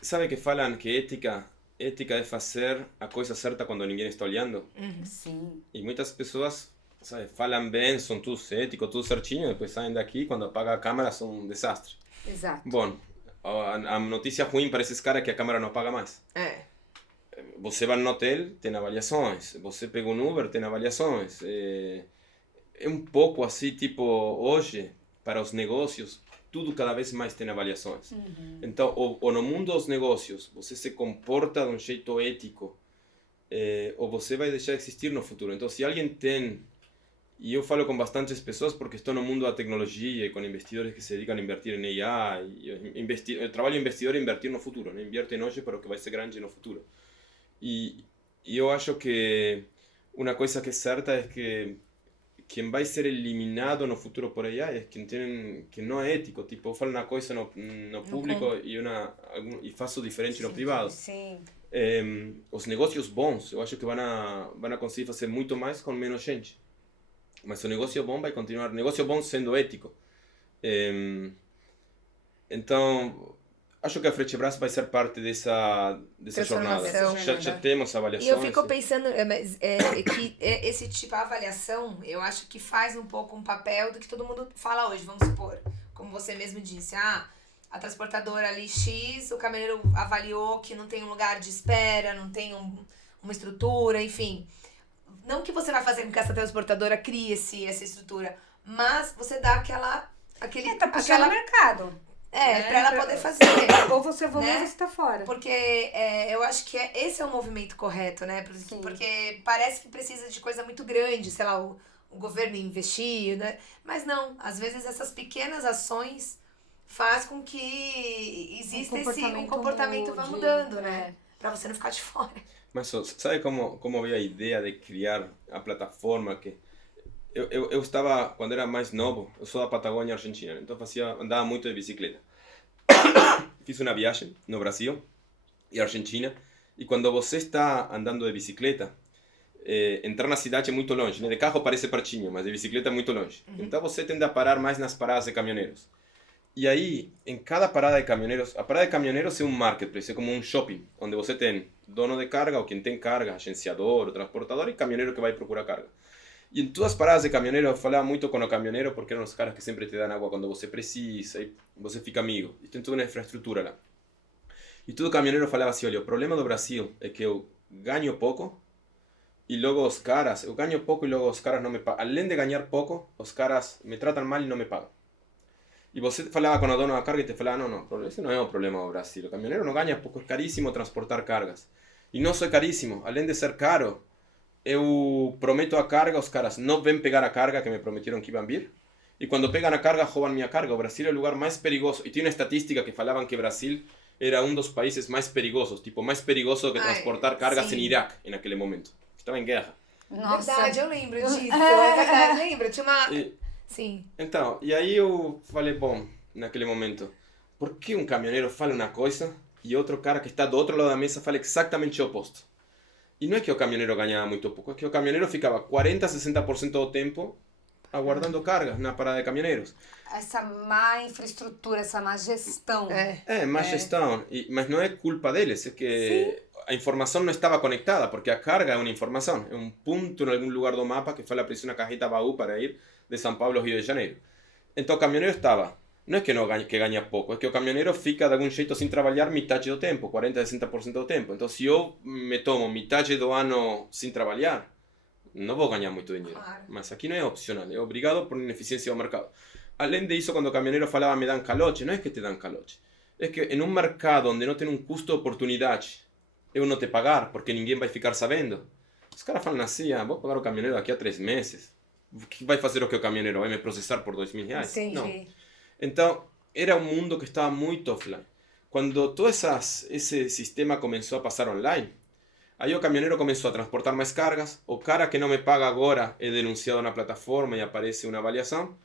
Sabe que falam que ética é fazer a coisa certa quando ninguém está olhando? Sim. E muitas pessoas, sabe, falam bem, são tudo éticos, tudo certinho, depois saem daqui, quando apaga a câmera, são um desastre. Exato. Bom, a notícia ruim para esses caras é que a câmera não apaga mais. Você vai no hotel, tem avaliações. Você pega um Uber, tem avaliações. É um pouco assim, tipo, hoje, para os negócios, tudo cada vez mais tem avaliações. Então, ou no mundo dos negócios, você se comporta de um jeito ético, ou você vai deixar de existir no futuro. Então, se alguém tem... E eu falo com bastantes pessoas porque estou no mundo da tecnologia e com investidores que se dedicam a invertir em AI. Eu trabalho investidor e invertir no futuro. Não inviertem hoje para o que vai ser grande no futuro. E eu acho que uma coisa que é certa é que quem vai ser eliminado no futuro por AI é quem não é ético. Tipo, eu falo uma coisa no público e faço diferente no privado. Sim. Os negócios bons, eu acho que vão a conseguir fazer muito mais com menos gente. Mas o negócio bom vai continuar. Negócio bom sendo ético. Então, acho que a Fretebras vai ser parte dessa jornada. Já temos avaliações. E eu fico pensando que esse tipo de avaliação, eu acho que faz um pouco um papel do que todo mundo fala hoje. Vamos supor, como você mesmo disse, a transportadora ali X, o caminhoneiro avaliou que não tem um lugar de espera, não tem uma estrutura, enfim... Não que você vai fazer com que essa transportadora crie essa estrutura, mas você dá aquele... Tá puxando o mercado. Pra ela poder fazer. Ou você evolui, né? ou você tá fora. Porque eu acho que esse é o movimento correto, né? Porque parece que precisa de coisa muito grande, sei lá, o governo investir, né? Mas não, às vezes essas pequenas ações faz com que exista um comportamento vá mudando, né? Pra você não ficar de fora. Mas sabe como veio a ideia de criar a plataforma? Que eu estava, quando era mais novo, eu sou da Patagônia, Argentina, então andava muito de bicicleta. Fiz uma viagem no Brasil e Argentina, e quando você está andando de bicicleta, entrar na cidade é muito longe, né? De carro parece pertinho, mas de bicicleta é muito longe. Então você tende a parar mais nas paradas de caminhoneiros. E aí, em cada parada de caminhoneiros, a parada de caminhoneiros é um marketplace, é como um shopping, onde você tem dono de carga, ou quem tem carga, agenciador, ou transportador, e caminhoneiro que vai procurar carga. E em todas as paradas de caminhoneiro, eu falava muito com o caminhoneiro, porque eram os caras que sempre te dão água quando você precisa, e você fica amigo. E tem toda uma infraestrutura lá. E todo caminhoneiro falava assim, olha, o problema do Brasil é que eu ganho pouco, e logo os caras, eu ganho pouco e logo os caras não me pagam. Além de ganhar pouco, os caras me tratam mal e não me pagam. E você falava com o dono da carga e te falava, não, esse não é o problema do Brasil. O caminhoneiro não ganha pouco, é caríssimo transportar cargas. E não só é caríssimo, além de ser caro, eu prometo a carga, os caras não vêm pegar a carga que me prometeram que iam vir. E quando pegam a carga, roubam minha carga. O Brasil é o lugar mais perigoso. E tinha uma estatística que falavam que o Brasil era um dos países mais perigosos, tipo, mais perigoso que transportar cargas em Iraque, naquele momento. Estava em guerra. Nossa. Verdade, eu lembro disso. É verdade, lembro. Tinha uma... Sim. Então, e aí eu falei, bom, naquele momento, por que um caminhoneiro fala uma coisa e outro cara que está do outro lado da mesa fala exatamente o oposto? E não é que o caminhoneiro ganhava muito pouco, é que o caminhoneiro ficava 40, 60% do tempo aguardando carga na parada de caminhoneiros. Essa má infraestrutura, essa má gestão. Má gestão. Mas não é culpa deles, é que a informação não estava conectada, porque a carga é uma informação, é um ponto em algum lugar do mapa que fala preciso uma cajita baú para ir de São Paulo ao Rio de Janeiro. Então o caminhoneiro estava, não é que não ganha, que ganha pouco, é que o caminhoneiro fica de algum jeito sem trabalhar metade do tempo, 40, 60% do tempo. Então se eu me tomo metade do ano sem trabalhar, não vou ganhar muito dinheiro. Claro. Mas aqui não é opcional, é obrigado por ineficiência do mercado. Além disso, quando o caminhoneiro falava me dan calote, não é que te dan calote, é que em um mercado onde não tem um custo de oportunidade, eu não te pagar, porque ninguém vai ficar sabendo. Os caras falam assim, vou pagar o caminhoneiro daqui a 3 meses. O que vai fazer o que o caminhoneiro? Vai me processar por R$2.000? Entendi. Não. Então, era um mundo que estava muito offline. Quando todo esse sistema começou a passar online, aí o caminhoneiro começou a transportar mais cargas, o cara que não me paga agora é denunciado na plataforma e aparece uma avaliação,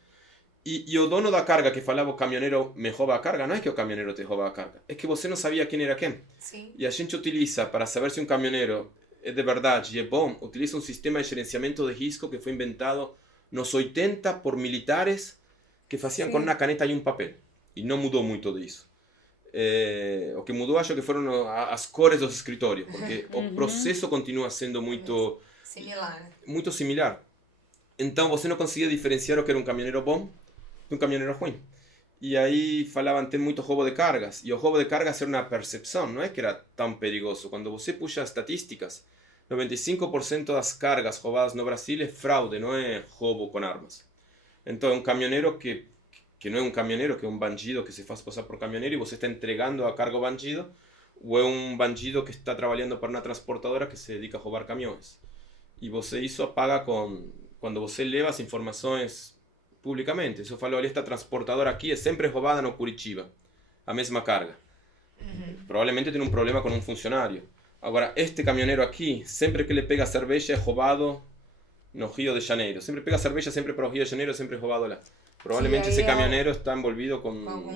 e o dono da carga que falava o caminhoneiro me rouba a carga, não é que o caminhoneiro te rouba a carga, é que você não sabia quem era quem. Sim. E a gente utiliza, para saber se um caminhoneiro é de verdade e é bom, utiliza um sistema de gerenciamento de risco que foi inventado nos 80 por militares que faziam com uma caneta e um papel. E não mudou muito disso. O que mudou, acho que foram as cores dos escritórios, porque o processo continua sendo muito similar. Então você não conseguia diferenciar o que era um caminhoneiro bom de um caminhoneiro ruim. E aí falavam tem muito roubo de cargas. E o roubo de cargas era uma percepção, não é que era tão perigoso. Quando você puxa as estatísticas, 95% das cargas roubadas no Brasil é fraude, não é roubo com armas. Então é um caminhoneiro que não é um caminhoneiro, que é um bandido que se faz passar por caminhoneiro e você está entregando a carga ao bandido, ou é um bandido que está trabalhando para uma transportadora que se dedica a roubar caminhões. E você isso paga quando você leva as informações publicamente. Se eu falo, olha, esta transportadora aqui é sempre roubada no Curitiba, a mesma carga. Provavelmente tem um problema com um funcionário. Agora, este caminhoneiro aqui, sempre que ele pega cerveja é roubado no Rio de Janeiro. Sempre pega cerveja, sempre para o Rio de Janeiro, sempre é roubado lá. Provavelmente esse caminhoneiro está envolvido com...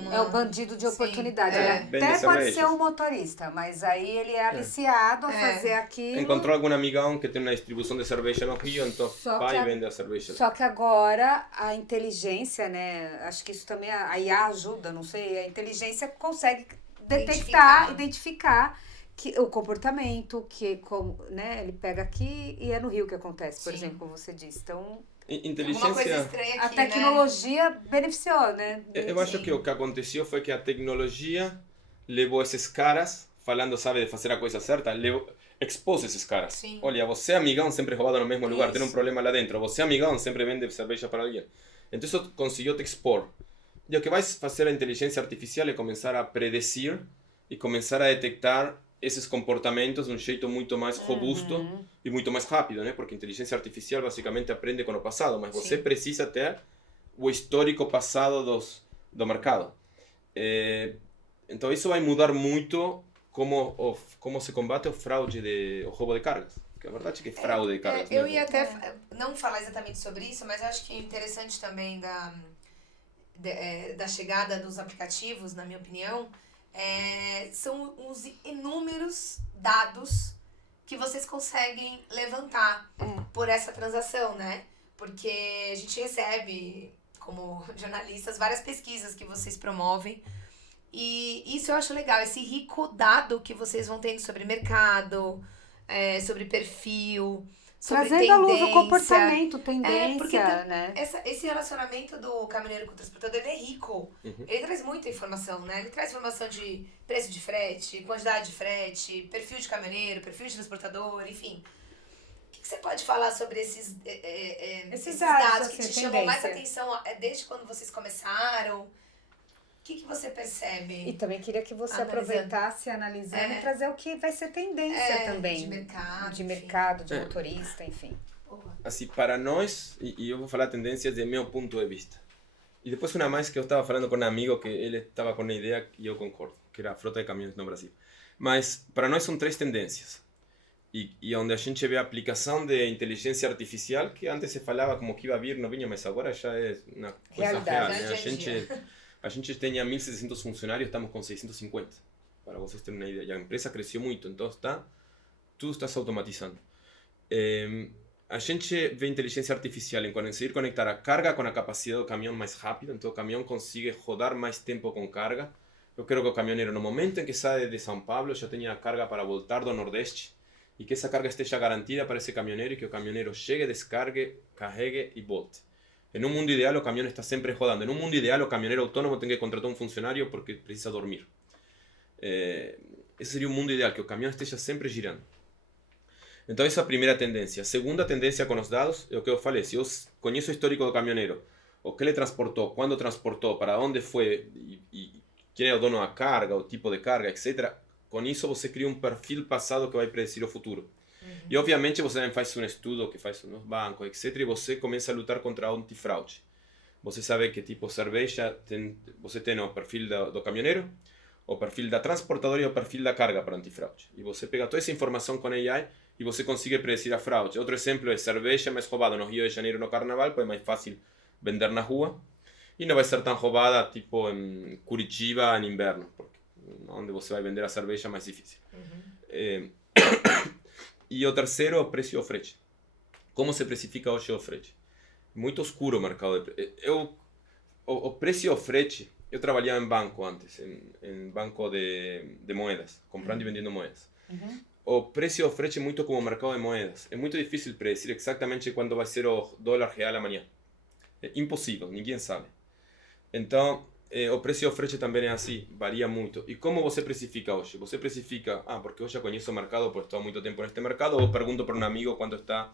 É o bandido de oportunidade. Ele até Vende pode cervejas. ser o motorista, mas aí ele é aliciado a fazer aquilo. Encontrou algum amigão que tem uma distribuição de cerveja no Rio, então vai e vende a cerveja. Só que agora a inteligência, né? Acho que isso também, a IA ajuda, não sei. A inteligência consegue detectar, identificar que, o comportamento, que né, ele pega aqui e é no Rio que acontece, por exemplo, como você disse. Então... Inteligência... coisa estranha aqui, a tecnologia beneficiou, né? Eu acho que o que aconteceu foi que a tecnologia levou esses caras, falando, sabe, de fazer a coisa certa, expôs esses caras. Sim. Olha, você amigão sempre roubado no mesmo lugar, tem um problema lá dentro. Você amigão sempre vende cerveja para alguém. Então isso conseguiu te expor. E o que vai fazer a inteligência artificial é começar a predecir e começar a detectar esses comportamentos de um jeito muito mais robusto e muito mais rápido, né? Porque a inteligência artificial basicamente aprende com o passado, mas você precisa ter o histórico passado do mercado. Então isso vai mudar muito como se combate o fraude, o roubo de cargas. Porque a verdade é que é fraude de cargas. Eu mesmo. ia até não falar exatamente sobre isso, mas acho que é interessante também da chegada dos aplicativos, na minha opinião, são os inúmeros dados que vocês conseguem levantar por essa transação, né? Porque a gente recebe, como jornalistas, várias pesquisas que vocês promovem. E isso eu acho legal, esse rico dado que vocês vão tendo sobre mercado, sobre perfil, sobre Trazendo à luz o tendência. comportamento, tendência, Porque né? esse relacionamento do caminhoneiro com o transportador, ele é rico. Ele traz muita informação, né? Ele traz informação de preço de frete, quantidade de frete, perfil de caminhoneiro, perfil de transportador, enfim. O que você pode falar sobre esses dados que assim, te chamam mais tendência. atenção desde quando vocês começaram? O que você percebe? E também queria que você Analisando. aproveitasse, analisando e trazer o que vai ser tendência também. De mercado. De enfim. mercado, de motorista, enfim. Boa. Assim, para nós, e eu vou falar tendências de meu ponto de vista. E depois uma mais que eu estava falando com um amigo que ele estava com uma ideia e eu concordo, que era a frota de caminhões no Brasil. Mas para nós são 3 tendências. E onde a gente vê a aplicação de inteligência artificial, que antes se falava como que ia vir, não vinha, mas agora já é uma coisa Realidade, real. né? Né? A gente tinha 1.600 funcionários, estamos com 650, para vocês terem uma ideia. E a empresa cresceu muito, então tudo está se automatizando. A gente vê inteligência artificial em conseguir conectar a carga com a capacidade do caminhão mais rápido, então o caminhão consegue rodar mais tempo com carga. Eu quero que o caminhoneiro, no momento em que sai de São Paulo, já tenha carga para voltar do Nordeste e que essa carga esteja garantida para esse caminhoneiro e que o caminhoneiro chegue, descargue, carregue e volte. En un mundo ideal, o caminhão está sempre rodando. En un mundo ideal, o caminhoneiro autônomo tem que contratar um funcionário porque precisa dormir. Esse seria o mundo ideal, que o caminhão esteja sempre girando. Então, essa é a primeira tendência. A segunda tendência com os dados é o que eu falei. Se eu conheço o histórico do caminhoneiro, o que ele transportou, quando transportou, para onde foi, e quem é o dono da carga, o tipo de carga, etc., com isso você cria um perfil passado que vai predecir o futuro. E obviamente você também faz um estudo que faz nos bancos, etc., e você começa a lutar contra o antifraude. Você sabe que tipo cerveja você tem o perfil do caminhoneiro, o perfil da transportadora e o perfil da carga para antifraude. E você pega toda essa informação com AI e você consegue predecir a fraude. Outro exemplo é cerveja mais roubada no Rio de Janeiro no Carnaval, porque é mais fácil vender na rua. E não vai ser tão roubada tipo em Curitiba em inverno, porque onde você vai vender a cerveja é mais difícil. E o terceiro é o preço do frete. Como se precifica hoje o frete? Muito oscuro o mercado. O preço do frete, eu trabalhava em banco antes, em banco de moedas, comprando e vendendo moedas. O preço do frete é muito como o mercado de moedas. É muito difícil predecir exatamente quando vai ser o dólar real amanhã. É impossível, ninguém sabe. Então, o preço do frete também é assim, varia muito. E como você precifica hoje? Você precifica, porque hoje eu conheço o mercado, porque estou há muito tempo neste mercado, ou pergunto para um amigo quanto está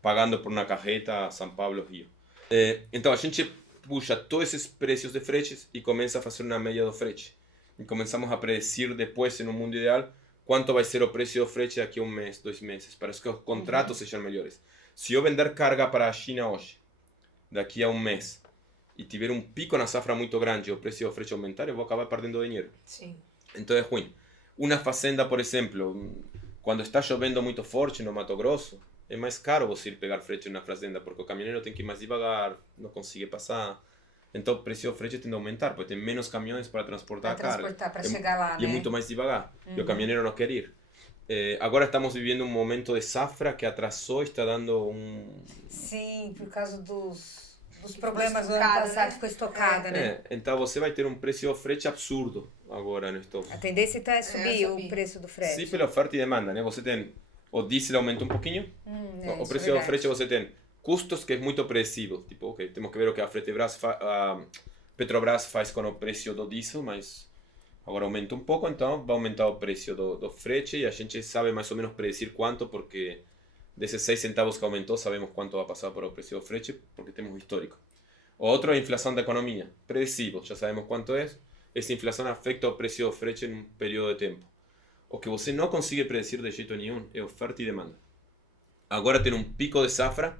pagando por uma carreta São Paulo, Rio. Então, a gente puxa todos esses preços de fretes e começa a fazer uma média do frete. E começamos a predecir depois, no mundo ideal, quanto vai ser o preço do frete daqui a 1 mês, 2 meses, para que os contratos sejam melhores. Se eu vender carga para a China hoje, daqui a 1 mês, e tiver um pico na safra muito grande e o preço do frete aumentar, eu vou acabar perdendo dinheiro. Sim. Então é ruim. Uma fazenda, por exemplo, quando está chovendo muito forte no Mato Grosso, é mais caro você ir pegar frete na fazenda, porque o caminhoneiro tem que ir mais devagar, não consegue passar. Então o preço do frete tende a aumentar, porque tem menos caminhões para transportar a carga. Para chegar lá, E é muito mais devagar. E o caminhoneiro não quer ir. Agora estamos vivendo um momento de safra que atrasou, está dando um... Sim, por causa dos problemas do ano estocado, passado, né? ficou estocada, né? Então você vai ter um preço do frete absurdo agora neste A tendência é subir subir. o preço do frete. Sim, pela oferta e demanda, né? Você tem o diesel aumenta um pouquinho, o isso preço é do frete você tem custos que é muito predicível, tipo, ok, temos que ver o que a Petrobras faz com o preço do diesel, mas agora aumenta um pouco, então vai aumentar o preço do frete e a gente sabe mais ou menos predecir quanto, porque desses 6 centavos que aumentou, sabemos quanto vai passar por o preço do frete, porque temos um histórico. O outro é a inflação da economia, predicível, já sabemos quanto é. Essa inflação afeta o preço do frete em um período de tempo. O que você não consegue predecir de jeito nenhum é oferta e demanda. Agora tem um pico de safra,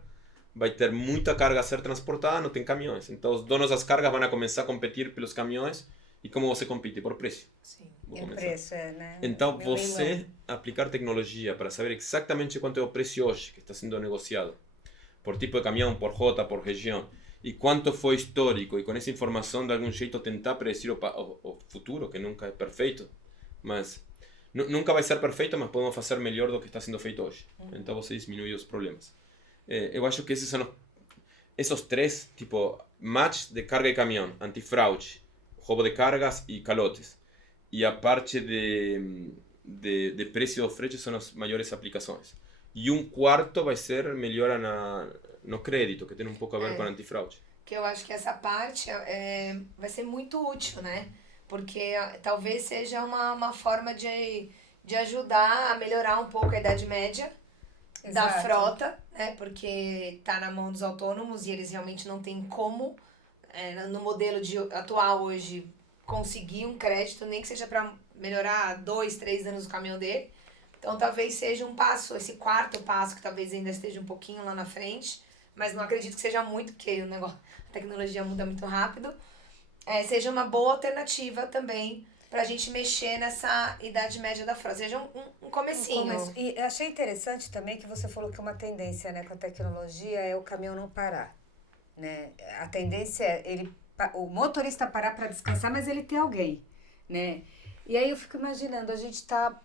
vai ter muita carga a ser transportada, não tem caminhões. Então os donos das cargas vão começar a competir pelos caminhões E como você compete? Por preço. Sim. Vou E o começar. preço né? Então, Meu você leilão. aplicar tecnologia para saber exatamente quanto é o preço hoje que está sendo negociado, por tipo de caminhão, por rota, por região, e quanto foi histórico, e com essa informação, de algum jeito, tentar predecir o futuro, que nunca é perfeito, mas nunca vai ser perfeito, mas podemos fazer melhor do que está sendo feito hoje. Então, você diminui os problemas. Eu acho que esses são esos três, tipo, match de carga e caminhão, antifraude, roubo de cargas e calotes. E a parte de preço do frete são as maiores aplicações. E um quarto vai ser melhora no crédito, que tem um pouco a ver com antifraude. Que eu acho que essa parte vai ser muito útil, né? Porque talvez seja uma forma de ajudar a melhorar um pouco a idade média da Exato. frota, né? Porque tá na mão dos autônomos e eles realmente não têm como, no modelo atual hoje, conseguir um crédito, nem que seja para melhorar 2, 3 anos do caminhão dele. Então talvez seja um passo, esse quarto passo, que talvez ainda esteja um pouquinho lá na frente, mas não acredito que seja muito, porque a tecnologia muda muito rápido. Seja uma boa alternativa também pra gente mexer nessa idade média da frota. Seja um comecinho. E eu achei interessante também que você falou que uma tendência, né, com a tecnologia é o caminhão não parar, né? A tendência é o motorista parar para descansar, mas ele tem alguém, né? E aí eu fico imaginando, a gente está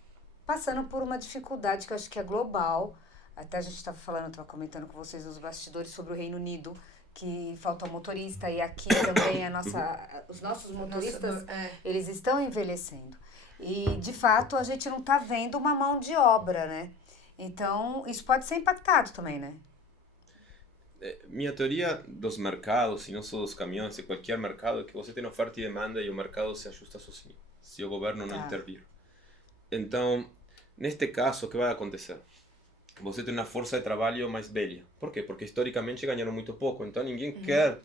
passando por uma dificuldade que eu acho que é global. Até a gente estava comentando com vocês nos bastidores sobre o Reino Unido, que falta motorista, e aqui também os nossos motoristas, eles estão envelhecendo. E, de fato, a gente não está vendo uma mão de obra, né? Então, isso pode ser impactado também, né? Minha teoria dos mercados, e não só dos caminhões, de qualquer mercado, é que você tem oferta e demanda e o mercado se ajusta sozinho, se o governo não intervir. Então, neste caso, o que vai acontecer? Você tem uma força de trabalho mais velha. Por quê? Porque historicamente ganharam muito pouco, então ninguém quer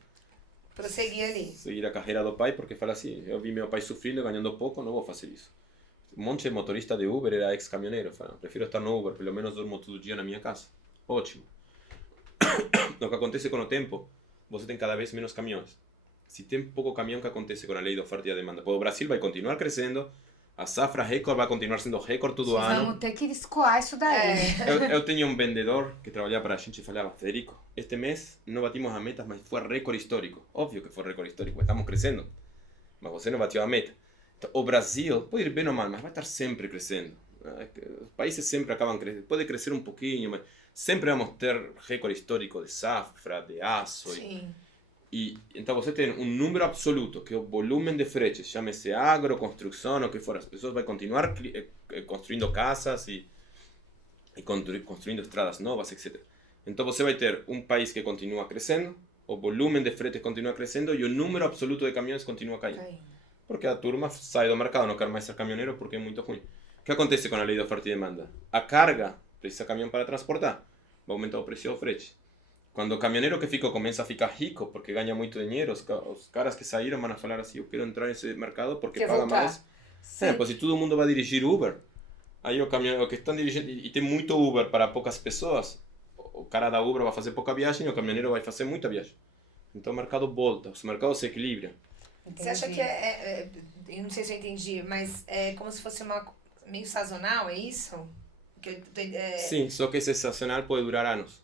prosseguir ali. Seguir a carreira do pai, porque fala assim, eu vi meu pai sofrendo, ganhando pouco, não vou fazer isso. Um monte de motorista de Uber era ex-caminhoneiro, fala, prefiro estar no Uber, pelo menos durmo todo dia na minha casa. Ótimo. O que acontece com o tempo, você tem cada vez menos caminhões. Se tem pouco caminhão, o que acontece com a lei de oferta e demanda? O Brasil vai continuar crescendo, a safra recorde vai continuar sendo recorde todo ano. Vamos ter que escoar isso daí. Eu tinha um vendedor que trabalhava para a gente e falava, Federico, este mês não batimos as metas, mas foi recorde histórico. Óbvio que foi recorde histórico, estamos crescendo. Mas você não bateu a meta. Então, o Brasil pode ir bem ou mal, mas vai estar sempre crescendo. Os países sempre acabam crescendo. Pode crescer um pouquinho, mas sempre vamos ter recorde histórico de safra, de aço. Sim. E então você tem um número absoluto, que é o volume de fretes, chame-se agro, construção, o que for. As pessoas vão continuar construindo casas e construindo estradas novas, etc. Então você vai ter um país que continua crescendo, o volume de fretes continua crescendo e o número absoluto de caminhões continua caindo. Porque a turma sai do mercado, não quer mais ser caminhoneiro porque é muito ruim. O que acontece com a lei de oferta e demanda? A carga precisa de caminhão para transportar, vai aumentar o preço do frete. Quando o caminhoneiro que ficou começa a ficar rico porque ganha muito dinheiro, os caras que saíram vão falar assim, eu quero entrar nesse mercado porque paga mais. Pois se todo mundo vai dirigir Uber, aí o que estão dirigindo, e tem muito Uber para poucas pessoas, o cara da Uber vai fazer pouca viagem e o caminhoneiro vai fazer muita viagem. Então o mercado volta, os mercados se equilibram. Entendi. Você acha que eu não sei se eu entendi, mas é como se fosse meio sazonal, é isso? Sim, só que esse sazonal pode durar anos,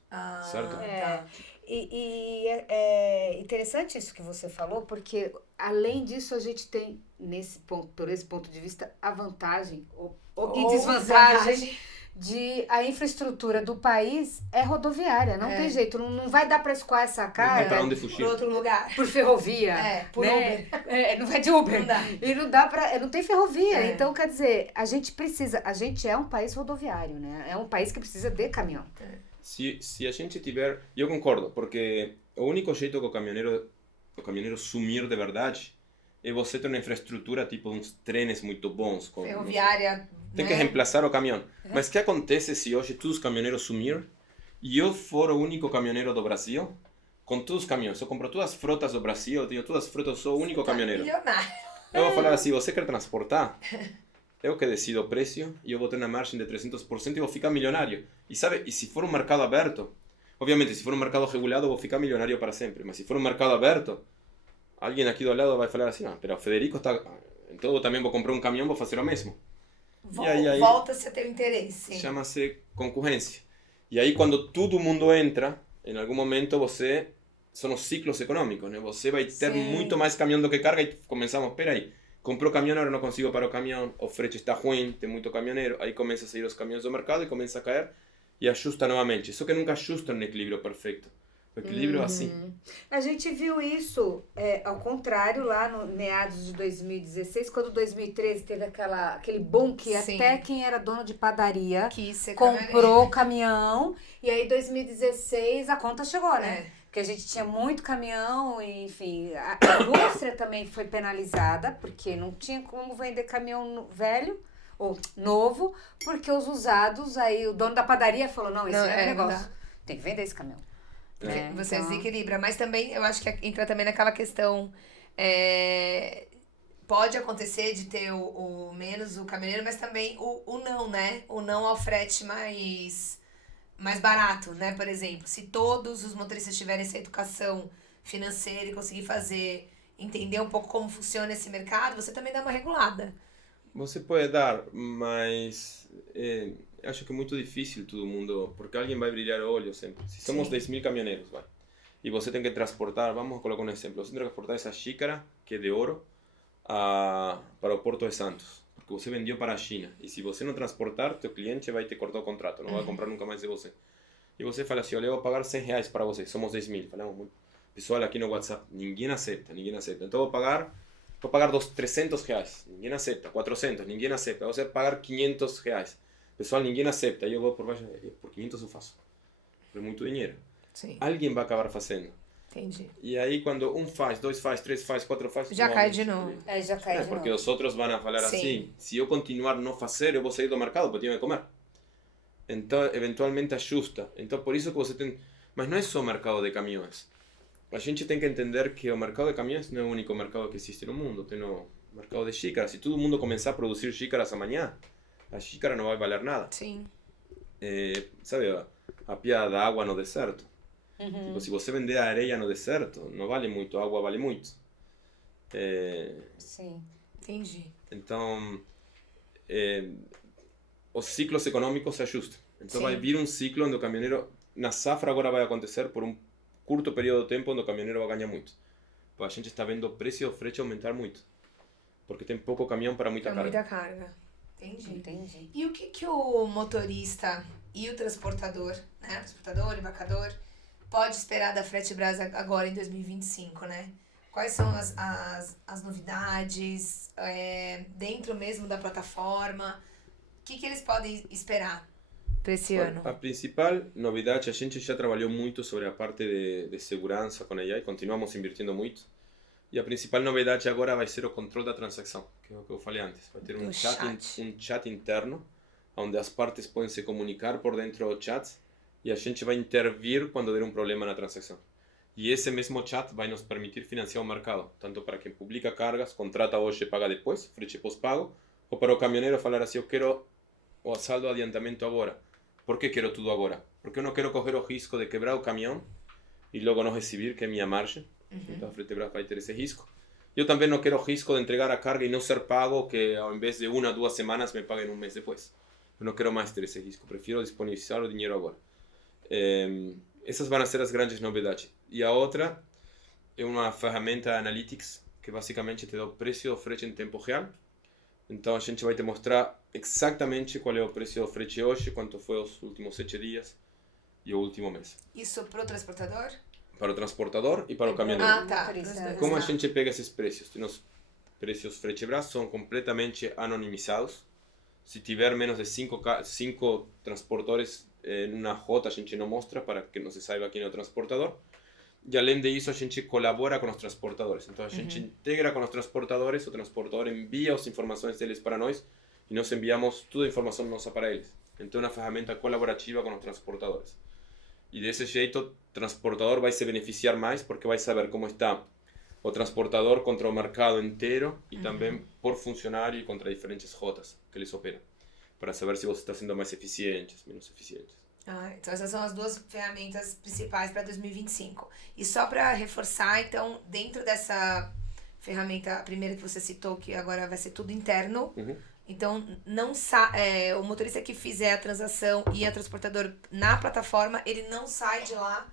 certo? Tá. E é interessante isso que você falou, porque além disso a gente tem, por esse ponto de vista, a vantagem e desvantagem de a infraestrutura do país é rodoviária, não tem jeito, não vai dar para escoar essa carga por outro lugar. Por ferrovia, por Uber. Não vai de Uber. Não dá. E não tem ferrovia, então quer dizer, a gente é um país rodoviário, né? É um país que precisa de caminhão. Se a gente tiver, eu concordo, porque o único jeito que o caminhoneiro sumir de verdade é você ter uma infraestrutura tipo uns trenes muito bons. Ferroviária. Tem que reemplaçar o caminhão. Mas o que acontece se hoje todos os caminhoneiros sumirem e eu for o único caminhoneiro do Brasil com todos os caminhões? Eu compro todas as frotas do Brasil, eu tenho todas as frotas, eu sou o único caminhoneiro. Milionário. Eu vou falar assim, você quer transportar? Eu que decido o preço e eu vou ter uma margem de 300% e vou ficar milionário. E se for um mercado aberto, obviamente se for um mercado regulado eu vou ficar milionário para sempre, mas se for um mercado aberto, alguém aqui do lado vai falar assim, não, pero o Federico está... Então eu também vou comprar um caminhão, vou fazer o mesmo. Volta-se a ter o interesse. Chama-se concorrência. E aí quando todo mundo entra, em algum momento você... São os ciclos econômicos, né? Você vai ter muito mais caminhão do que carga e começamos, espera aí, comprou caminhão, agora não consigo parar o caminhão, o frete está ruim, tem muito caminhoneiro, aí começa a sair os caminhões do mercado e começa a cair e ajusta novamente. Só que nunca ajusta no equilíbrio perfeito. O equilíbrio é assim. A gente viu isso, ao contrário, lá no meados de 2016, quando 2013 teve aquele boom que até quem era dono de padaria comprou caminhão, e aí 2016 a conta chegou, né? Porque a gente tinha muito caminhão, e, enfim, a indústria também foi penalizada, porque não tinha como vender caminhão velho ou novo, porque os usados, aí o dono da padaria falou, não, esse não é negócio, tem que vender esse caminhão. Você desequilibra, mas também eu acho que entra também naquela questão, pode acontecer de ter o menos o caminhoneiro, mas também o não, né? O não ao frete mais barato, né? Por exemplo, se todos os motoristas tiverem essa educação financeira e conseguir entender um pouco como funciona esse mercado, você também dá uma regulada. Você pode dar, mas acho que é muito difícil todo mundo, porque alguém vai brilhar o olho sempre. Se somos 10.000 caminhoneiros, vai, e você tem que transportar, vamos colocar um exemplo, você tem que transportar essa xícara, que é de ouro, para o Porto de Santos. Que você vendeu para a China. E se você não transportar, teu cliente vai te cortar o contrato, não vai comprar nunca mais de você. E você fala assim, olha, eu vou pagar R$100 para você, somos 10.000. Falamos muito. Pessoal, aqui no WhatsApp, ninguém aceita. Então eu vou pagar R$300, ninguém aceita. 400, ninguém aceita. Você vai pagar R$500. Pessoal, ninguém aceita. Aí eu vou por baixo, por 500 eu faço. É muito dinheiro. Sim. Alguém vai acabar fazendo. Entendi. E aí quando um faz, dois faz, três faz, quatro faz... Já cai de novo. Já cai de novo. Porque os outros vão falar assim, se eu continuar não fazer, eu vou sair do mercado, porque tenho que comer. Então, eventualmente ajusta. Então, por isso que você tem... Mas não é só o mercado de caminhões. A gente tem que entender que o mercado de caminhões não é o único mercado que existe no mundo. Tem o mercado de xícaras. Se todo mundo começar a produzir xícaras amanhã, a xícara não vai valer nada. Sim. Sabe a piada da água no deserto? Tipo, se você vender a areia no deserto, não vale muito, a água vale muito. Sim. Entendi. Então, os ciclos econômicos se ajustam. Então vai vir um ciclo onde o caminhoneiro, na safra agora vai acontecer por um curto período de tempo onde o caminhoneiro vai ganhar muito. A gente está vendo o preço do frete aumentar muito. Porque tem pouco caminhão para muita carga. Muita carga. Entendi. E o que o motorista e o transportador, né? Transportador, embarcador, pode esperar da Fretebras agora em 2025, né? Quais são as novidades dentro mesmo da plataforma? O que eles podem esperar para esse ano? A principal novidade, a gente já trabalhou muito sobre a parte de segurança com a AI, continuamos invirtindo muito. E a principal novidade agora vai ser o controle da transação, que é o que eu falei antes. Vai ter um chat interno, onde as partes podem se comunicar por dentro do chat, e a gente vai intervir quando der um problema na transação. E esse mesmo chat vai nos permitir financiar o mercado, tanto para quem publica cargas, contrata hoje e paga depois, frete pós-pago, ou para o caminhoneiro falar assim, eu quero o saldo adiantamento agora. Por que quero tudo agora? Porque eu não quero correr o risco de quebrar o caminhão e logo não receber, que é minha margem. Então a Fretebras vai ter esse risco. Eu também não quero o risco de entregar a carga e não ser pago, que ao invés de 1 a 2 semanas me paguem um mês depois. Eu não quero mais ter esse risco, prefiro disponibilizar o dinheiro agora. Essas vão ser as grandes novidades. E a outra é uma ferramenta Analytics, que basicamente te dá o preço do frete em tempo real. Então a gente vai te mostrar exatamente qual é o preço do frete hoje, quanto foi os últimos 7 dias e o último mês. Isso para o transportador? Para o transportador e para o caminhoneiro. Ah, tá. Como a gente pega esses preços? Os preços Fretebras são completamente anonimizados. Se tiver menos de 5 transportadores em uma rota, a gente não mostra para que não se saiba quem é o transportador. E além disso, a gente colabora com os transportadores. Então a gente integra com os transportadores, o transportador envia as informações deles para nós e nós enviamos toda a informação nossa para eles. Então é uma ferramenta colaborativa com os transportadores. E desse jeito, o transportador vai se beneficiar mais porque vai saber como está o transportador contra o mercado inteiro e também por funcionário e contra diferentes rotas que eles operam, para saber se você está sendo mais eficiente, menos eficiente. Então essas são as duas ferramentas principais para 2025. E só para reforçar, então, dentro dessa ferramenta, a primeira que você citou, que agora vai ser tudo interno, então o motorista que fizer a transação e a transportador na plataforma, ele não sai de lá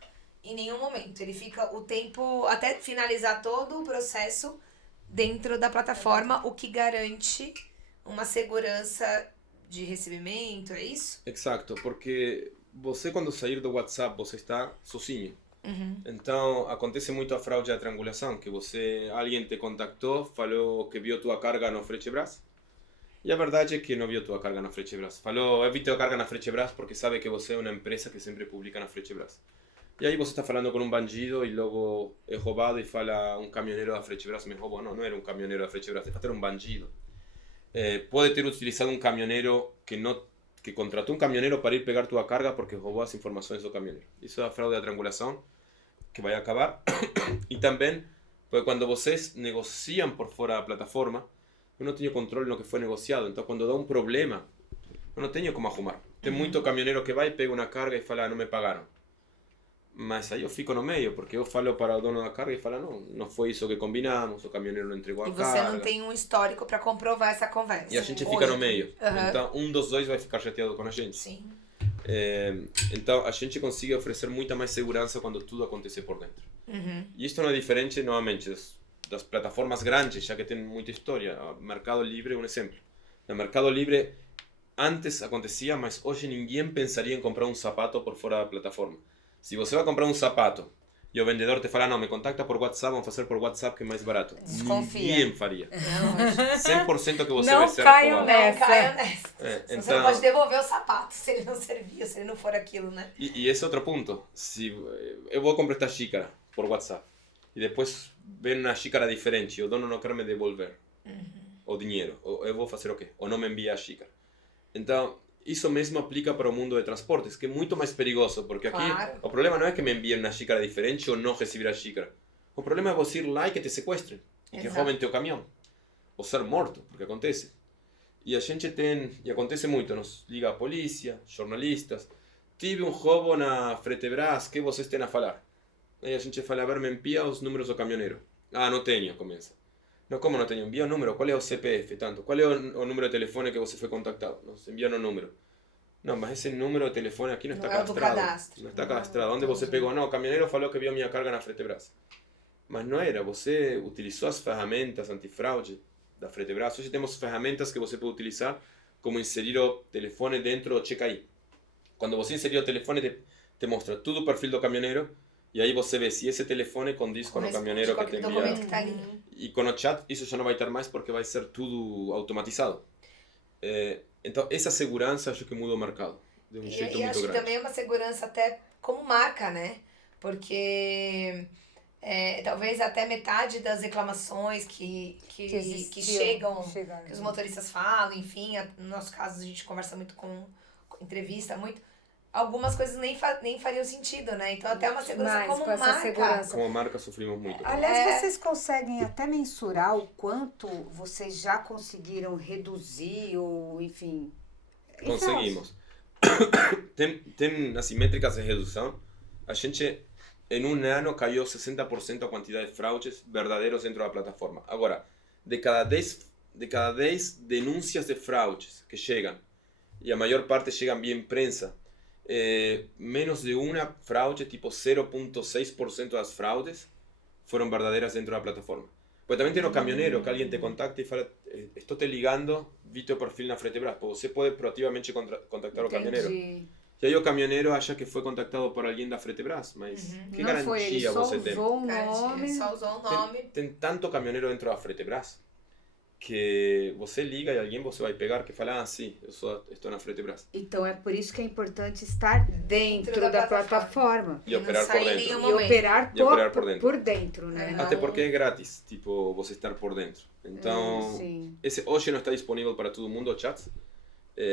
em nenhum momento. Ele fica o tempo até finalizar todo o processo dentro da plataforma, o que garante uma segurança de recebimento, é isso? Exato, porque você quando sair do WhatsApp, você está sozinho. Então, acontece muito a fraude da triangulação, que alguém te contactou, falou que viu tua carga no Fretebras, e a verdade é que não viu tua carga na Fretebras. Falou, eu vi tua carga na Fretebras porque sabe que você é uma empresa que sempre publica na Fretebras. E aí você está falando com um bandido e logo é roubado e fala, um caminhoneiro da Fretebras me roubou. Não, não era um caminhoneiro da Fretebras, era um bandido. Pode ter utilizado um caminhoneiro que contratou um caminhoneiro para ir pegar tua carga porque roubou as informações do caminhoneiro. Isso é a fraude da triangulação, que vai acabar. E também, porque quando vocês negociam por fora da plataforma, eu não tenho controle no que foi negociado. Então, quando dá um problema, eu não tenho como arrumar. Tem muito caminhoneiro que vai, pega uma carga e fala, não me pagaram. Mas aí eu fico no meio, porque eu falo para o dono da carga e fala, não foi isso que combinamos, o caminhoneiro não entregou a carga. E você não tem um histórico para comprovar essa conversa. E a gente fica no meio. Então, um dos dois vai ficar chateado com a gente. Sim. Então, a gente consegue oferecer muita mais segurança quando tudo acontece por dentro. E isto não é diferente, novamente, das plataformas grandes, já que tem muita história. O Mercado Livre é um exemplo. No Mercado Livre, antes acontecia, mas hoje ninguém pensaria em comprar um sapato por fora da plataforma. Se você vai comprar um sapato e o vendedor te fala, não, me contacta por WhatsApp, vamos fazer por WhatsApp que é mais barato. Desconfia. Ninguém faria. 100% que você não vai ser caio roubado. nessa. Não caio nessa. Então, você não pode devolver o sapato se ele não serviu, se ele não for aquilo, né? E esse é outro ponto. Se eu vou comprar esta xícara por WhatsApp e depois vem uma xícara diferente e o dono não quer me devolver o dinheiro, eu vou fazer o quê? Ou não me envia a xícara. Então, isso mesmo aplica para o mundo de transportes, que é muito mais perigoso, porque aqui o problema não é que me enviem uma xícara diferente ou não receber a xícara. O problema é você ir lá e que te sequestrem, e que roubem teu caminhão, ou ser morto, porque acontece. E a gente tem, e acontece muito, nos liga a polícia, jornalistas, tive um roubo na Fretebras, que vocês têm a falar? Aí a gente fala, a ver, me envia os números do caminhoneiro. Ah, não tenho, começa. Não, como não tenho? Envia o número. Qual é o CPF? Tanto. Qual é o número de telefone que você foi contactado? Nos enviam o número. Não, mas esse número de telefone aqui não está cadastrado. Não está cadastrado. Onde você pegou? Não, o caminhoneiro falou que viu minha carga na Fretebras. Mas não era. Você utilizou as ferramentas antifraude da Fretebras. Hoje temos ferramentas que você pode utilizar, como inserir o telefone dentro do check-aí. Quando você inserir o telefone, te mostra tudo o perfil do caminhoneiro. E aí você vê se esse telefone condiz com o caminhoneiro que te envia. Que tá ali. E com o chat isso já não vai ter mais porque vai ser tudo automatizado. Então essa segurança acho que muda o mercado de um jeito muito acho grande. Que também é uma segurança até como marca, né? Porque talvez até metade das reclamações que chegam, que os motoristas falam, enfim, no nosso caso a gente conversa muito com entrevista, muito. Algumas coisas nem fariam sentido, né? Então até uma segurança como marca. Como marca sofrimos muito. Aliás, vocês conseguem até mensurar o quanto vocês já conseguiram reduzir ou, enfim... Conseguimos. Tem assim, métricas de redução. A gente, em um ano, caiu 60% a quantidade de fraudes verdadeiros dentro da plataforma. Agora, de cada 10 denúncias de fraudes que chegam, e a maior parte chegam via imprensa, menos de uma fraude, tipo 0,6% das fraudes, foram verdadeiras dentro da plataforma. Porque também tem o caminhoneiro, que alguém te contacta e fala, estou te ligando, vi teu perfil na Fretebras. Você pode proativamente contactar o caminhoneiro. E aí o caminhoneiro acha que foi contactado por alguém da Fretebras, mas que não garantia foi, ele você tem? Só usou o nome. Tem tanto caminhoneiro dentro da Fretebras que você liga e alguém você vai pegar que fala, sim, estou na Fretebras. Então é por isso que é importante estar dentro da plataforma. E operar por dentro. E operar por dentro, né? Até porque é grátis, tipo, você estar por dentro. Então, esse hoje não está disponível para todo mundo o chat,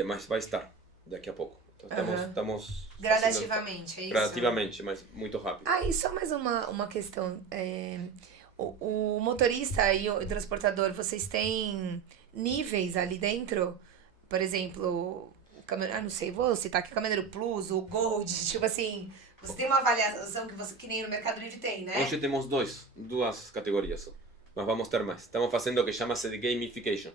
mas vai estar daqui a pouco. Então, estamos gradativamente, é isso? Gradativamente, mas muito rápido. E só mais uma questão. O motorista e o transportador, vocês têm níveis ali dentro? Por exemplo, não sei, vou citar aqui Caminhoneiro Plus ou Gold, tipo assim, você tem uma avaliação que nem no Mercado Livre tem, né? Hoje temos duas categorias só, mas vamos ter mais. Estamos fazendo o que chama-se de gamification.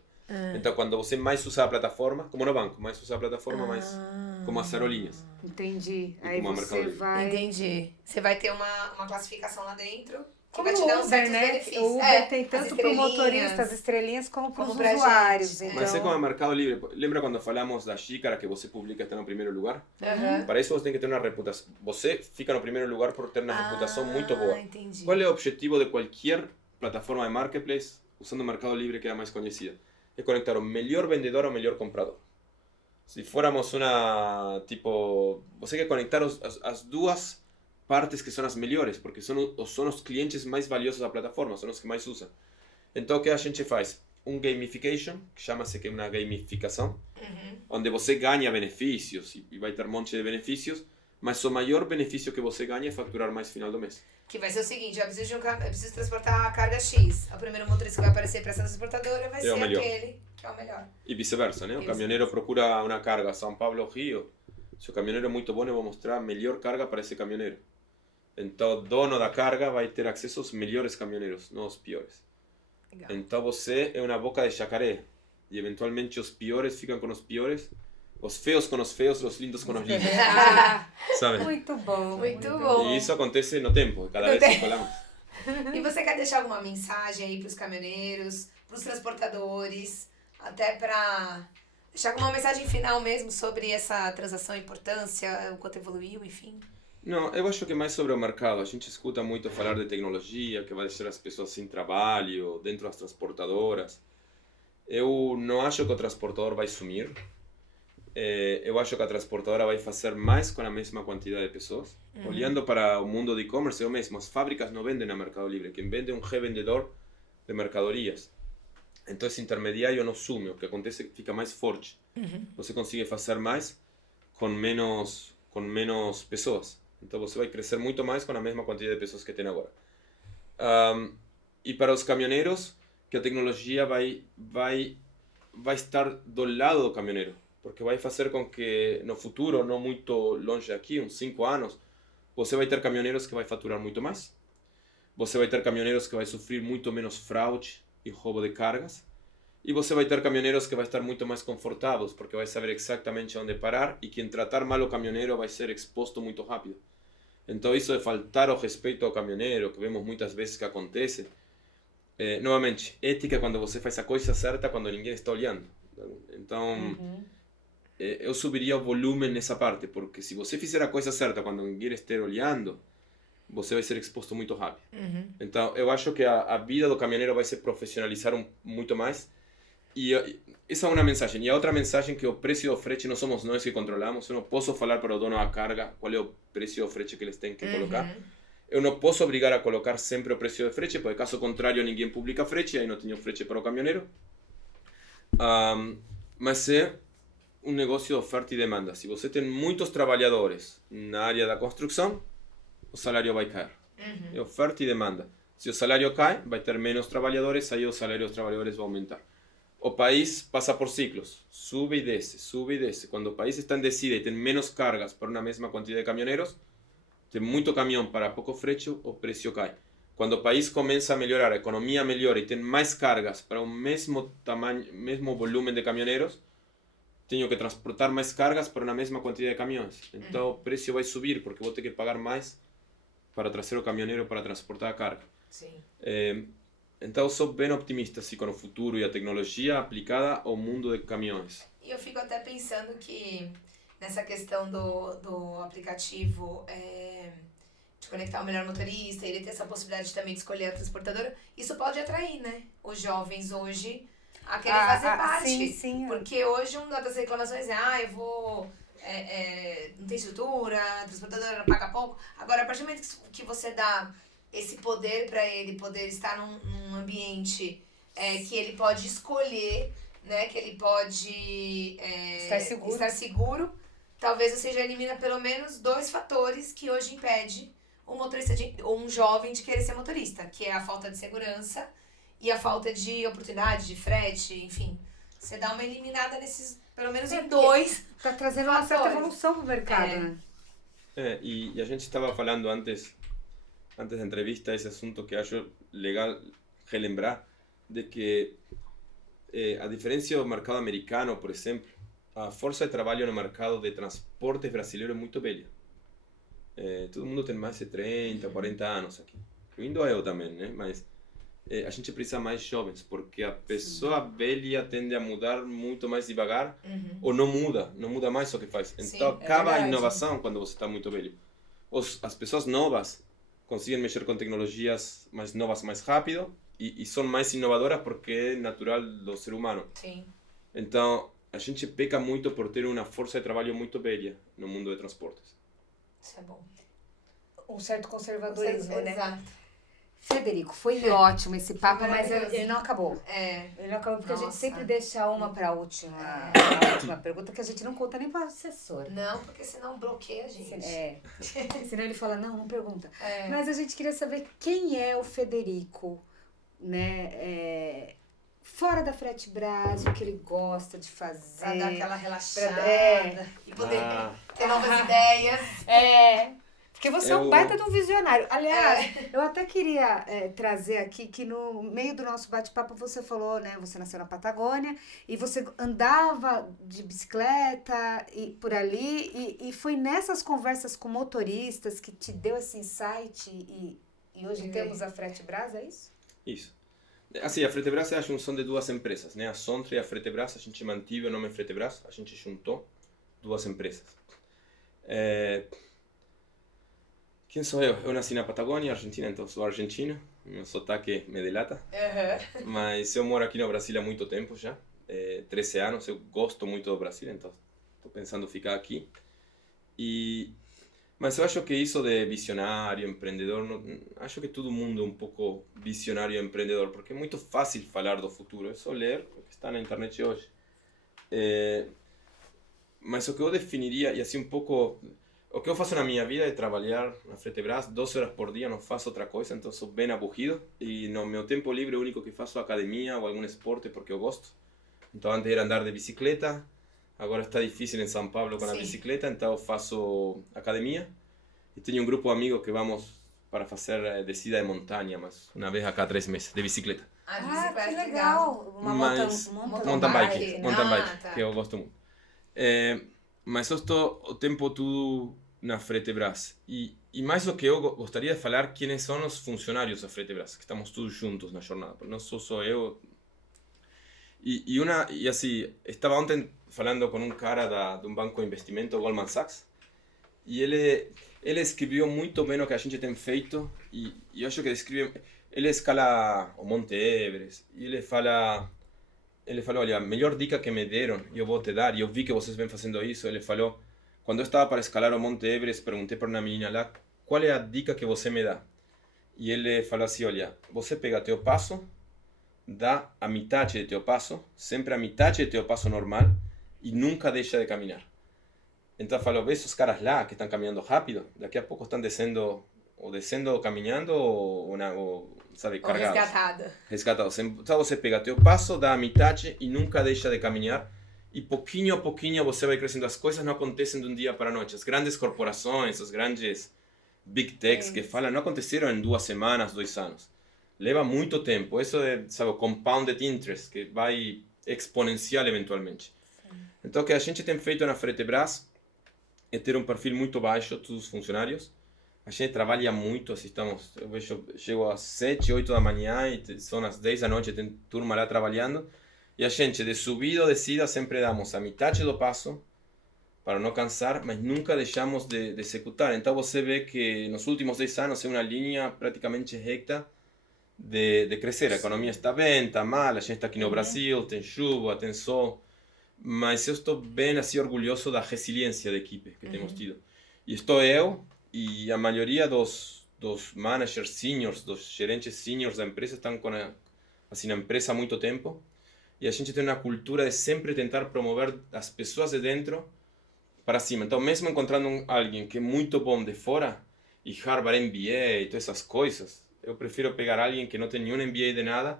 Então, quando você mais usa a plataforma, como no banco, mais usa a plataforma, mais como as aerolinhas. Entendi. E Aí como a você Mercado Livre. vai... Entendi. Você vai ter uma classificação lá dentro que Como vai te o dar Uber, uns certos né? benefícios. O Uber tem as tanto para o estrelinhas. motorista, as estrelinhas, como para os Como pra usuários. gente, Então... Mas é como a Mercado Livre. Lembra quando falamos da xícara que você publica está no primeiro lugar? Aham. Para isso você tem que ter uma reputação. Você fica no primeiro lugar por ter uma reputação muito boa. Entendi. Qual é o objetivo de qualquer plataforma de marketplace usando o Mercado Livre, que é a mais conhecida? É conectar o melhor vendedor ao melhor comprador. Se fôramos uma, tipo, você quer conectar as duas partes que são as melhores, porque são os clientes mais valiosos da plataforma, são os que mais usam. Então o que a gente faz? Gamification, que chama-se que é uma gamificação, onde você ganha benefícios e vai ter um monte de benefícios, mas o maior benefício que você ganha é faturar mais no final do mês. Que vai ser o seguinte, eu preciso transportar a carga X. O primeiro motorista que vai aparecer para essa transportadora vai ser o melhor. aquele que é o melhor. E vice-versa, né? O E caminhoneiro procura uma carga São Paulo-Rio. Se o caminhoneiro é muito bom, eu vou mostrar a melhor carga para esse caminhoneiro. Então, o dono da carga vai ter acesso aos melhores caminhoneiros, não aos piores. Legal. Então, você é uma boca de jacaré. E, eventualmente, os piores ficam com os piores, os feos com os feos, os lindos com os lindos. Sabe? Muito bom. Muito bom. E isso acontece no tempo, cada vez se fala mais. E você quer deixar alguma mensagem aí para os caminhoneiros, para os transportadores, até para deixar alguma mensagem final mesmo sobre essa transação, a importância, o quanto evoluiu, enfim? Não, eu acho que mais sobre o mercado. A gente escuta muito falar de tecnologia, que vai deixar as pessoas sem trabalho, dentro das transportadoras. Eu não acho que o transportador vai sumir. Eu acho que a transportadora vai fazer mais com a mesma quantidade de pessoas. Olhando para o mundo de e-commerce, é o mesmo. As fábricas não vendem no Mercado Livre. Quem vende é um revendedor de mercadorias. Então, esse intermediário não sume. O que acontece é que fica mais forte. Você consegue fazer mais com menos pessoas. Então, você vai crescer muito mais com a mesma quantidade de pessoas que tem agora. E para os caminhoneiros, que a tecnologia vai estar do lado do caminhoneiro. Porque vai fazer com que no futuro, não muito longe daqui, uns 5 anos, você vai ter caminhoneiros que vai faturar muito mais. Você vai ter caminhoneiros que vai sofrer muito menos fraude e roubo de cargas. E você vai ter caminhoneiros que vai estar muito mais confortáveis, porque vai saber exatamente onde parar e quem tratar mal o caminhoneiro vai ser exposto muito rápido. Então isso de faltar o respeito ao caminhoneiro, que vemos muitas vezes que acontece, novamente, ética quando você faz a coisa certa quando ninguém está olhando. Então... eu subiria o volume nessa parte, porque se você fizer a coisa certa quando ninguém estiver olhando, você vai ser exposto muito rápido. Então, eu acho que a vida do caminhoneiro vai se profissionalizar muito mais. E essa é uma mensagem. E a outra mensagem é que o preço do frete não somos nós que controlamos. Eu não posso falar para o dono da carga qual é o preço do frete que eles têm que colocar. Eu não posso obrigar a colocar sempre o preço do frete, porque caso contrário ninguém publica frete, aí não tem frete para o caminhoneiro. Mas é um negócio de oferta e demanda. Se você tem muitos trabalhadores na área da construção, o salário vai cair. É oferta e demanda. Se o salário cai, vai ter menos trabalhadores, aí o salário dos trabalhadores vai aumentar. O país passa por ciclos, sube e desce, sube e desce. Quando o país está em descida e tem menos cargas para uma mesma quantidade de caminhoneiros, tem muito caminhão para pouco frete, o preço cai. Quando o país começa a melhorar, a economia melhora e tem mais cargas para o mesmo tamanho, mesmo volume de caminhoneiros, tenho que transportar mais cargas para a mesma quantidade de caminhões. Então o preço vai subir, porque vou ter que pagar mais para trazer o caminhoneiro para transportar a carga. Sim. Então eu sou bem optimista assim, com o futuro e a tecnologia aplicada ao mundo de caminhões. E eu fico até pensando que nessa questão do aplicativo de conectar o melhor motorista, ele ter essa possibilidade também de escolher a transportadora, isso pode atrair, né? Os jovens hoje a querer fazer parte. Sim. Porque hoje uma das reclamações é, eu vou... não tem estrutura, a transportadora não paga pouco. Agora, a partir do momento que você dá esse poder para ele poder estar num ambiente que ele pode escolher, né, que ele pode estar seguro, talvez você já elimina pelo menos 2 fatores que hoje impede um motorista ou um jovem de querer ser motorista, que é a falta de segurança e a falta de oportunidade, de frete, enfim. Você dá uma eliminada nesses pelo menos em 2. Tá trazendo uma certa fatores. evolução pro mercado, É. né? E a gente estava falando antes da entrevista, esse assunto que acho legal relembrar, de que a diferença do mercado americano, por exemplo, a força de trabalho no mercado de transportes brasileiro é muito velha. Todo mundo tem mais de 30, 40 anos aqui. Incluindo eu também, né? Mas a gente precisa mais jovens, porque a pessoa velha tende a mudar muito mais devagar, ou não muda mais o que faz. Sim, Então é acaba a verdade. inovação quando você está muito velho. As pessoas novas conseguem mexer com tecnologias mais novas mais rápido e são mais inovadoras porque é natural do ser humano. Sim. Então a gente peca muito por ter uma força de trabalho muito velha no mundo de transportes. Isso é bom. Um certo conservadorismo, né? Exato. Federico, foi ótimo esse papo, Foi mas maravilhoso. ele não acabou. É. Ele não acabou porque a gente Nossa. sempre deixa uma para a última pergunta que a gente não conta nem para o assessor. Não, porque senão bloqueia a gente. Senão ele fala, não pergunta. É. Mas a gente queria saber quem é o Federico, né? Fora da Fretebras, o que ele gosta de fazer. Pra dar aquela relaxada. E poder ter novas ideias. Porque você é um Eu- baita de um visionário. Aliás, eu até queria trazer aqui que no meio do nosso bate-papo você falou, né? Você nasceu na Patagônia e você andava de bicicleta e por ali. E foi nessas conversas com motoristas que te deu esse insight e hoje temos a Fretebras, é isso? Isso. Assim, a Fretebras é a junção de duas empresas, né? A Sontra e a Fretebras, a gente mantive o nome Fretebras, a gente juntou duas empresas. Quem sou eu? Eu nasci na Patagônia, Argentina, então sou argentino. Meu sotaque me delata. Mas eu moro aqui no Brasil há muito tempo já. 13 anos, eu gosto muito do Brasil, então estou pensando em ficar aqui. Mas eu acho que isso de visionário, empreendedor, acho que todo mundo é um pouco visionário e empreendedor, porque é muito fácil falar do futuro, é só ler o que está na internet hoje. Mas o que eu definiria, e assim um pouco, o que eu faço na minha vida é trabalhar na Fretebras 12 horas por dia, não faço outra coisa, então sou bem aburrido, e no meu tempo livre o único que faço é academia ou algum esporte porque eu gosto. Então antes era andar de bicicleta, agora está difícil em São Paulo com a Sim. bicicleta, então eu faço academia. E tenho um grupo de amigos que vamos para fazer descida de montanha, mas uma vez a cada 3 meses, de bicicleta. A Ah, bicicleta, que legal! Uma Mas- mountain bike. Mountain bike, Ah, tá. que eu gosto muito. Mas eu estou o tempo todo na Fretebras. E mais do que eu gostaria de falar quem são os funcionários da Fretebras, que estamos todos juntos na jornada, porque não sou só eu. E assim, estava ontem falando com um cara de um banco de investimento, Goldman Sachs, e ele escreveu muito bem o que a gente tem feito, e eu acho que ele escala o Monte Everest, e ele falou, olha, a melhor dica que me deram, e eu vou te dar, e eu vi que vocês vêm fazendo isso, ele falou, quando eu estava para escalar o Monte Everest, perguntei para uma menina lá, qual é a dica que você me dá? E ele falou assim, olha, você pega teu passo, dá a metade de teu passo, sempre a metade de teu passo normal, e nunca deixa de caminhar. Então falou, vê os caras lá que estão caminhando rápido, daqui a pouco estão descendo caminhando ou sabe, Ou carregados. resgatada. Resgatados. Então você pega teu passo, dá a metade e nunca deixa de caminhar. E pouquinho a pouquinho você vai crescendo. As coisas não acontecem de um dia para a noite. As grandes corporações, as grandes big techs que falam, não aconteceram em 2 semanas, 2 anos. Leva muito tempo. Isso é, sabe, o compounded interest, que vai exponencial eventualmente. Então o que a gente tem feito na Fretebras é ter um perfil muito baixo, todos os funcionários. A gente trabalha muito, assim, chego às 7, 8 da manhã e são às 10 da noite, tem turma lá trabalhando. E a gente, de subida ou descida, sempre damos a metade do passo, para não cansar, mas nunca deixamos de executar. Então você vê que nos últimos 10 anos é uma linha praticamente reta de crescer. A economia está bem, está mal, a gente está aqui no Brasil, tem chuva, tem sol. Mas eu estou bem assim, orgulhoso da resiliência da equipe que temos tido. E estou eu e a maioria dos managers seniors, dos gerentes seniors da empresa estão com na empresa há muito tempo. E a gente tem uma cultura de sempre tentar promover as pessoas de dentro para cima. Então, mesmo encontrando alguém que é muito bom de fora, e Harvard MBA e todas essas coisas, eu prefiro pegar alguém que não tem nenhum MBA de nada,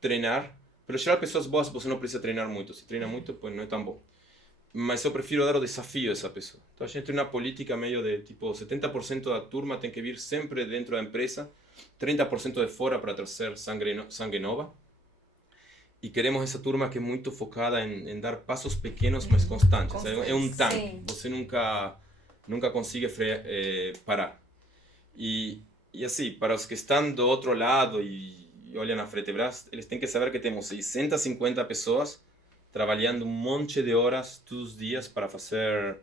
treinar. Pero geral, pessoas boas você não precisa treinar muito. Se treina muito, pues não é tão bom. mas eu prefiro dar o desafio a essa pessoa. Então a gente tem uma política meio de tipo 70% da turma tem que vir sempre dentro da empresa, 30% de fora para trazer sangue nova. E queremos essa turma que é muito focada em dar passos pequenos, mas constantes. É um tanque. Sim. Você nunca consegue parar. E assim, para os que estão do outro lado e olham a Fretebras, eles têm que saber que temos 650 pessoas trabalhando um monte de horas todos os dias para fazer,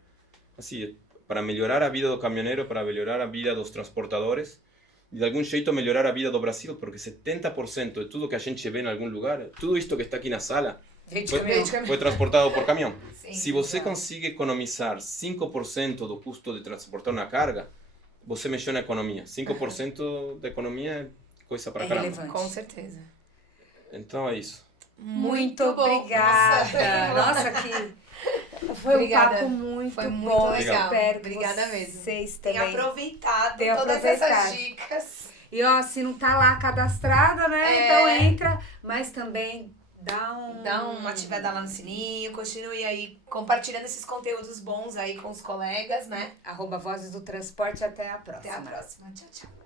assim, para melhorar a vida do caminhoneiro, para melhorar a vida dos transportadores e de algum jeito melhorar a vida do Brasil, porque 70% de tudo que a gente vê em algum lugar, tudo isto que está aqui na sala, foi transportado por caminhão. Sim, Se você exato. consegue economizar 5% do custo de transportar uma carga, você mexeu na economia. 5% da economia é coisa para É caramba. relevante. Com certeza. Então é isso. Muito bom. obrigada. Nossa, que foi Obrigada. um papo muito Foi muito bom. legal. Espero que Obrigada mesmo. vocês Tem também aproveitado Tem todas aproveitado. essas dicas. E ó, se não tá lá cadastrada, né? Então entra, mas também Dá uma ativada lá no sininho, continue aí compartilhando esses conteúdos bons aí com os colegas, né? @Vozes do Transporte. Até a próxima. Até a próxima. Tchau, tchau.